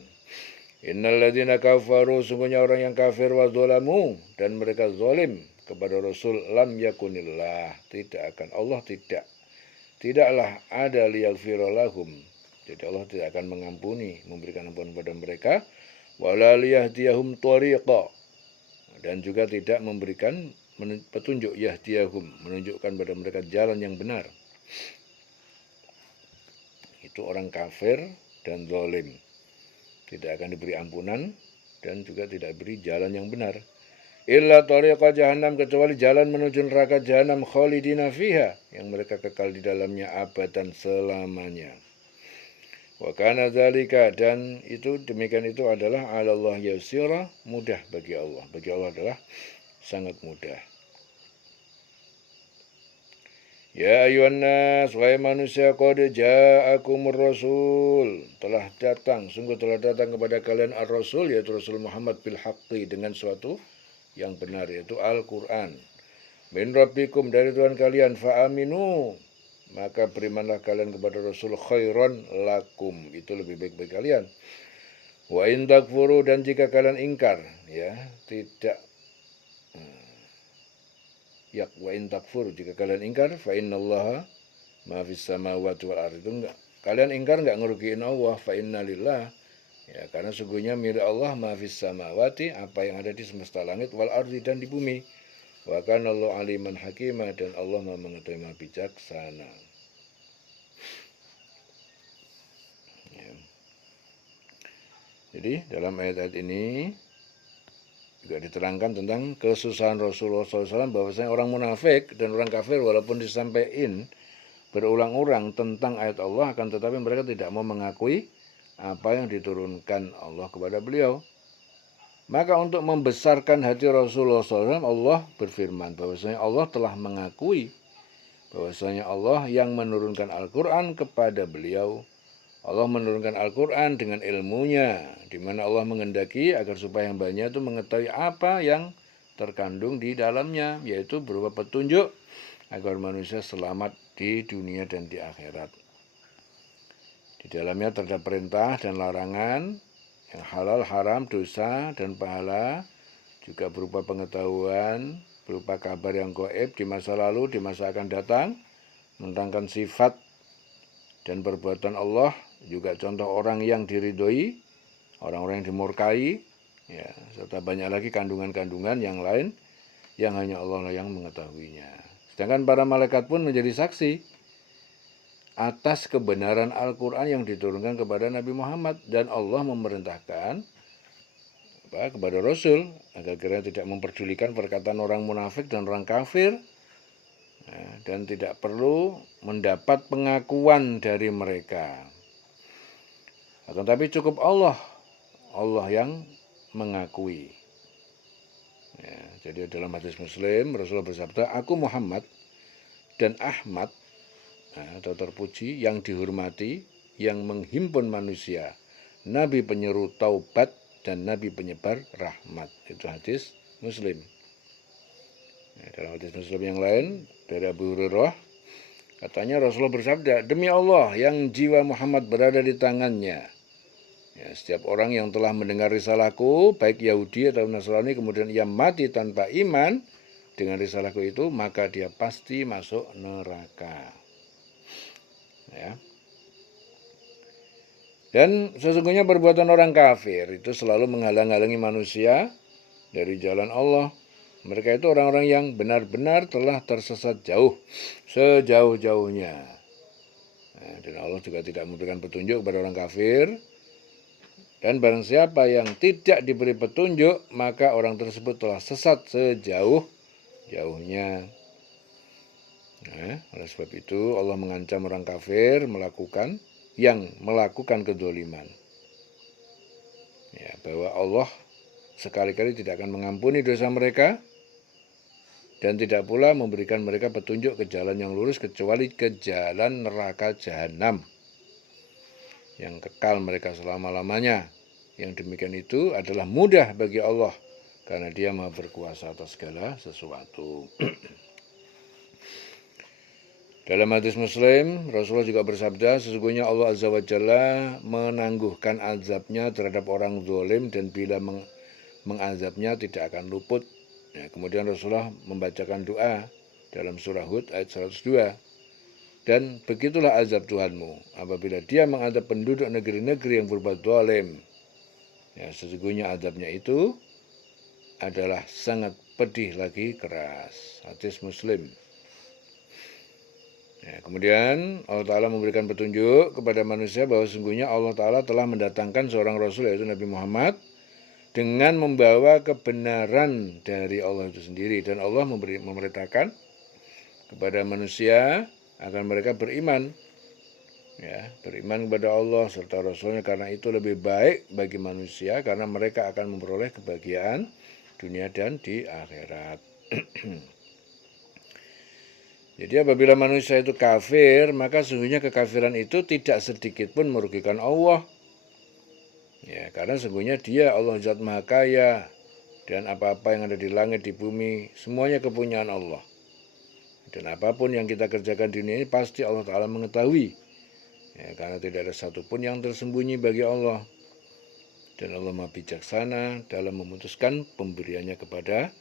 Innal ladzina kafaru, sungguhnya orang yang kafir, wa dzalamu, dan mereka zalim kepada Rasul, lam yakunillah, tidak akan Allah, tidaklah ada liyaghfira lahum, jadi Allah tidak akan mengampuni, memberikan ampun kepada mereka, wala liyahdiyahum thariqa, dan juga tidak memberikan petunjuk, yahdiyahum, menunjukkan pada mereka jalan yang benar. Itu orang kafir dan zalim, tidak akan diberi ampunan dan juga tidak diberi jalan yang benar. Illa tariqa jahannam, kecuali jalan menuju neraka jahannam, khalidina fiha, yang mereka kekal di dalamnya abadan, selamanya. Wa kana dzalika, dan itu demikian itu adalah 'ala Allah yasira, mudah bagi Allah. Bagi Allah adalah sangat mudah. Ya ayuhan nas, wahai manusia, qad ja'akumur rasul, sungguh telah datang kepada kalian ar-rasul, yaitu Rasul Muhammad, bil haqqi, dengan suatu yang benar, yaitu Al-Quran. Min rabbikum, dari Tuhan kalian, fa'aminu, maka berimanlah kalian kepada Rasul, khairan lakum, itu lebih baik bagi kalian. Wa in takfuru, dan jika kalian ingkar, ya, tidak wa in takfuru, jika kalian ingkar, fa innallaha ma fis samawati wal ardi, itu enggak. Kalian ingkar enggak ngerugiin Allah, fa innalillah, ya, karena sungguhnya milik Allah ma fis samawati, apa yang ada di semesta langit, wal ardi, dan di bumi. Wa kana Allahu aliman hakima, dan Allah Maha mengetahui, Maha bijaksana. Ya. Jadi dalam ayat-ayat ini juga diterangkan tentang kesusahan Rasulullah SAW, bahwasanya orang munafik dan orang kafir walaupun disampaikan berulang-ulang tentang ayat Allah, akan tetapi mereka tidak mau mengakui apa yang diturunkan Allah kepada beliau. Maka untuk membesarkan hati Rasulullah SAW, Allah berfirman bahwasanya Allah telah mengakui bahwasanya Allah yang menurunkan Al-Quran kepada beliau. Allah menurunkan Al-Quran dengan ilmunya, di mana Allah menghendaki agar supaya hambanya itu mengetahui apa yang terkandung di dalamnya, yaitu berupa petunjuk agar manusia selamat di dunia dan di akhirat. Di dalamnya terdapat perintah dan larangan, yang halal, haram, dosa, dan pahala, juga berupa pengetahuan, berupa kabar yang gaib di masa lalu, di masa akan datang, menerangkan sifat dan perbuatan Allah, juga contoh orang yang diridhoi, orang-orang yang dimurkai, ya, serta banyak lagi kandungan-kandungan yang lain yang hanya Allah yang mengetahuinya. Sedangkan para malaikat pun menjadi saksi atas kebenaran Al-Quran yang diturunkan kepada Nabi Muhammad, dan Allah memerintahkan kepada Rasul agar kalian tidak memperdulikan perkataan orang munafik dan orang kafir, dan tidak perlu mendapat pengakuan dari mereka. Akan tapi cukup Allah yang mengakui. Ya, jadi dalam hadis Muslim, Rasulullah bersabda, aku Muhammad dan Ahmad, atau terpuji, yang dihormati, yang menghimpun manusia, Nabi penyeru taubat, dan Nabi penyebar rahmat. Itu hadis Muslim. Ya, dalam hadis Muslim yang lain dari Abu Hurairah, katanya Rasulullah bersabda, demi Allah yang jiwa Muhammad berada di tangannya, ya, setiap orang yang telah mendengar risalahku, baik Yahudi atau Nasrani, kemudian ia mati tanpa iman dengan risalahku itu, maka dia pasti masuk neraka. Ya. Dan sesungguhnya perbuatan orang kafir itu selalu menghalang-halangi manusia dari jalan Allah. Mereka itu orang-orang yang benar-benar telah tersesat jauh, sejauh-jauhnya. Nah, dan Allah juga tidak memberikan petunjuk kepada orang kafir. Dan barang siapa yang tidak diberi petunjuk, maka orang tersebut telah sesat sejauh-jauhnya. Nah, oleh sebab itu Allah mengancam orang kafir yang melakukan kedzaliman. Ya, bahwa Allah sekali-kali tidak akan mengampuni dosa mereka, dan tidak pula memberikan mereka petunjuk ke jalan yang lurus, kecuali ke jalan neraka jahanam yang kekal mereka selama-lamanya. Yang demikian itu adalah mudah bagi Allah, karena Dia Maha berkuasa atas segala sesuatu. Dalam hadis Muslim, Rasulullah juga bersabda, sesungguhnya Allah Azza wa Jalla menangguhkan azabnya terhadap orang zalim, dan bila mengazabnya tidak akan luput. Ya, kemudian Rasulullah membacakan doa dalam surah Hud ayat 102. Dan begitulah azab Tuhanmu apabila Dia mengadab penduduk negeri-negeri yang berbuat zalim. Ya, sesungguhnya azabnya itu adalah sangat pedih lagi keras. Hadis Muslim. Ya, kemudian Allah Ta'ala memberikan petunjuk kepada manusia bahwa sesungguhnya Allah Ta'ala telah mendatangkan seorang Rasul, yaitu Nabi Muhammad, dengan membawa kebenaran dari Allah itu sendiri. Dan Allah memerintahkan kepada manusia agar mereka beriman, ya, beriman kepada Allah serta Rasulnya, karena itu lebih baik bagi manusia, karena mereka akan memperoleh kebahagiaan dunia dan di akhirat. Jadi apabila manusia itu kafir, maka sesungguhnya kekafiran itu tidak sedikit pun merugikan Allah. Ya, karena sesungguhnya Dia Allah Zat Maha Kaya, dan apa-apa yang ada di langit, di bumi, semuanya kepunyaan Allah. Dan apapun yang kita kerjakan di dunia ini pasti Allah Ta'ala mengetahui. Ya, karena tidak ada satupun yang tersembunyi bagi Allah. dan Allah Maha bijaksana dalam memutuskan pemberiannya kepada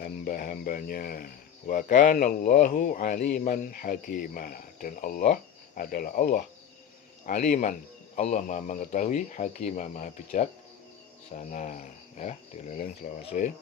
hamba-hambanya. Wa kana Allahu aliman hakima, dan Allah adalah Allah aliman, Allah Maha mengetahui, hakimah Maha bijaksana. Ya, dileleng selawase.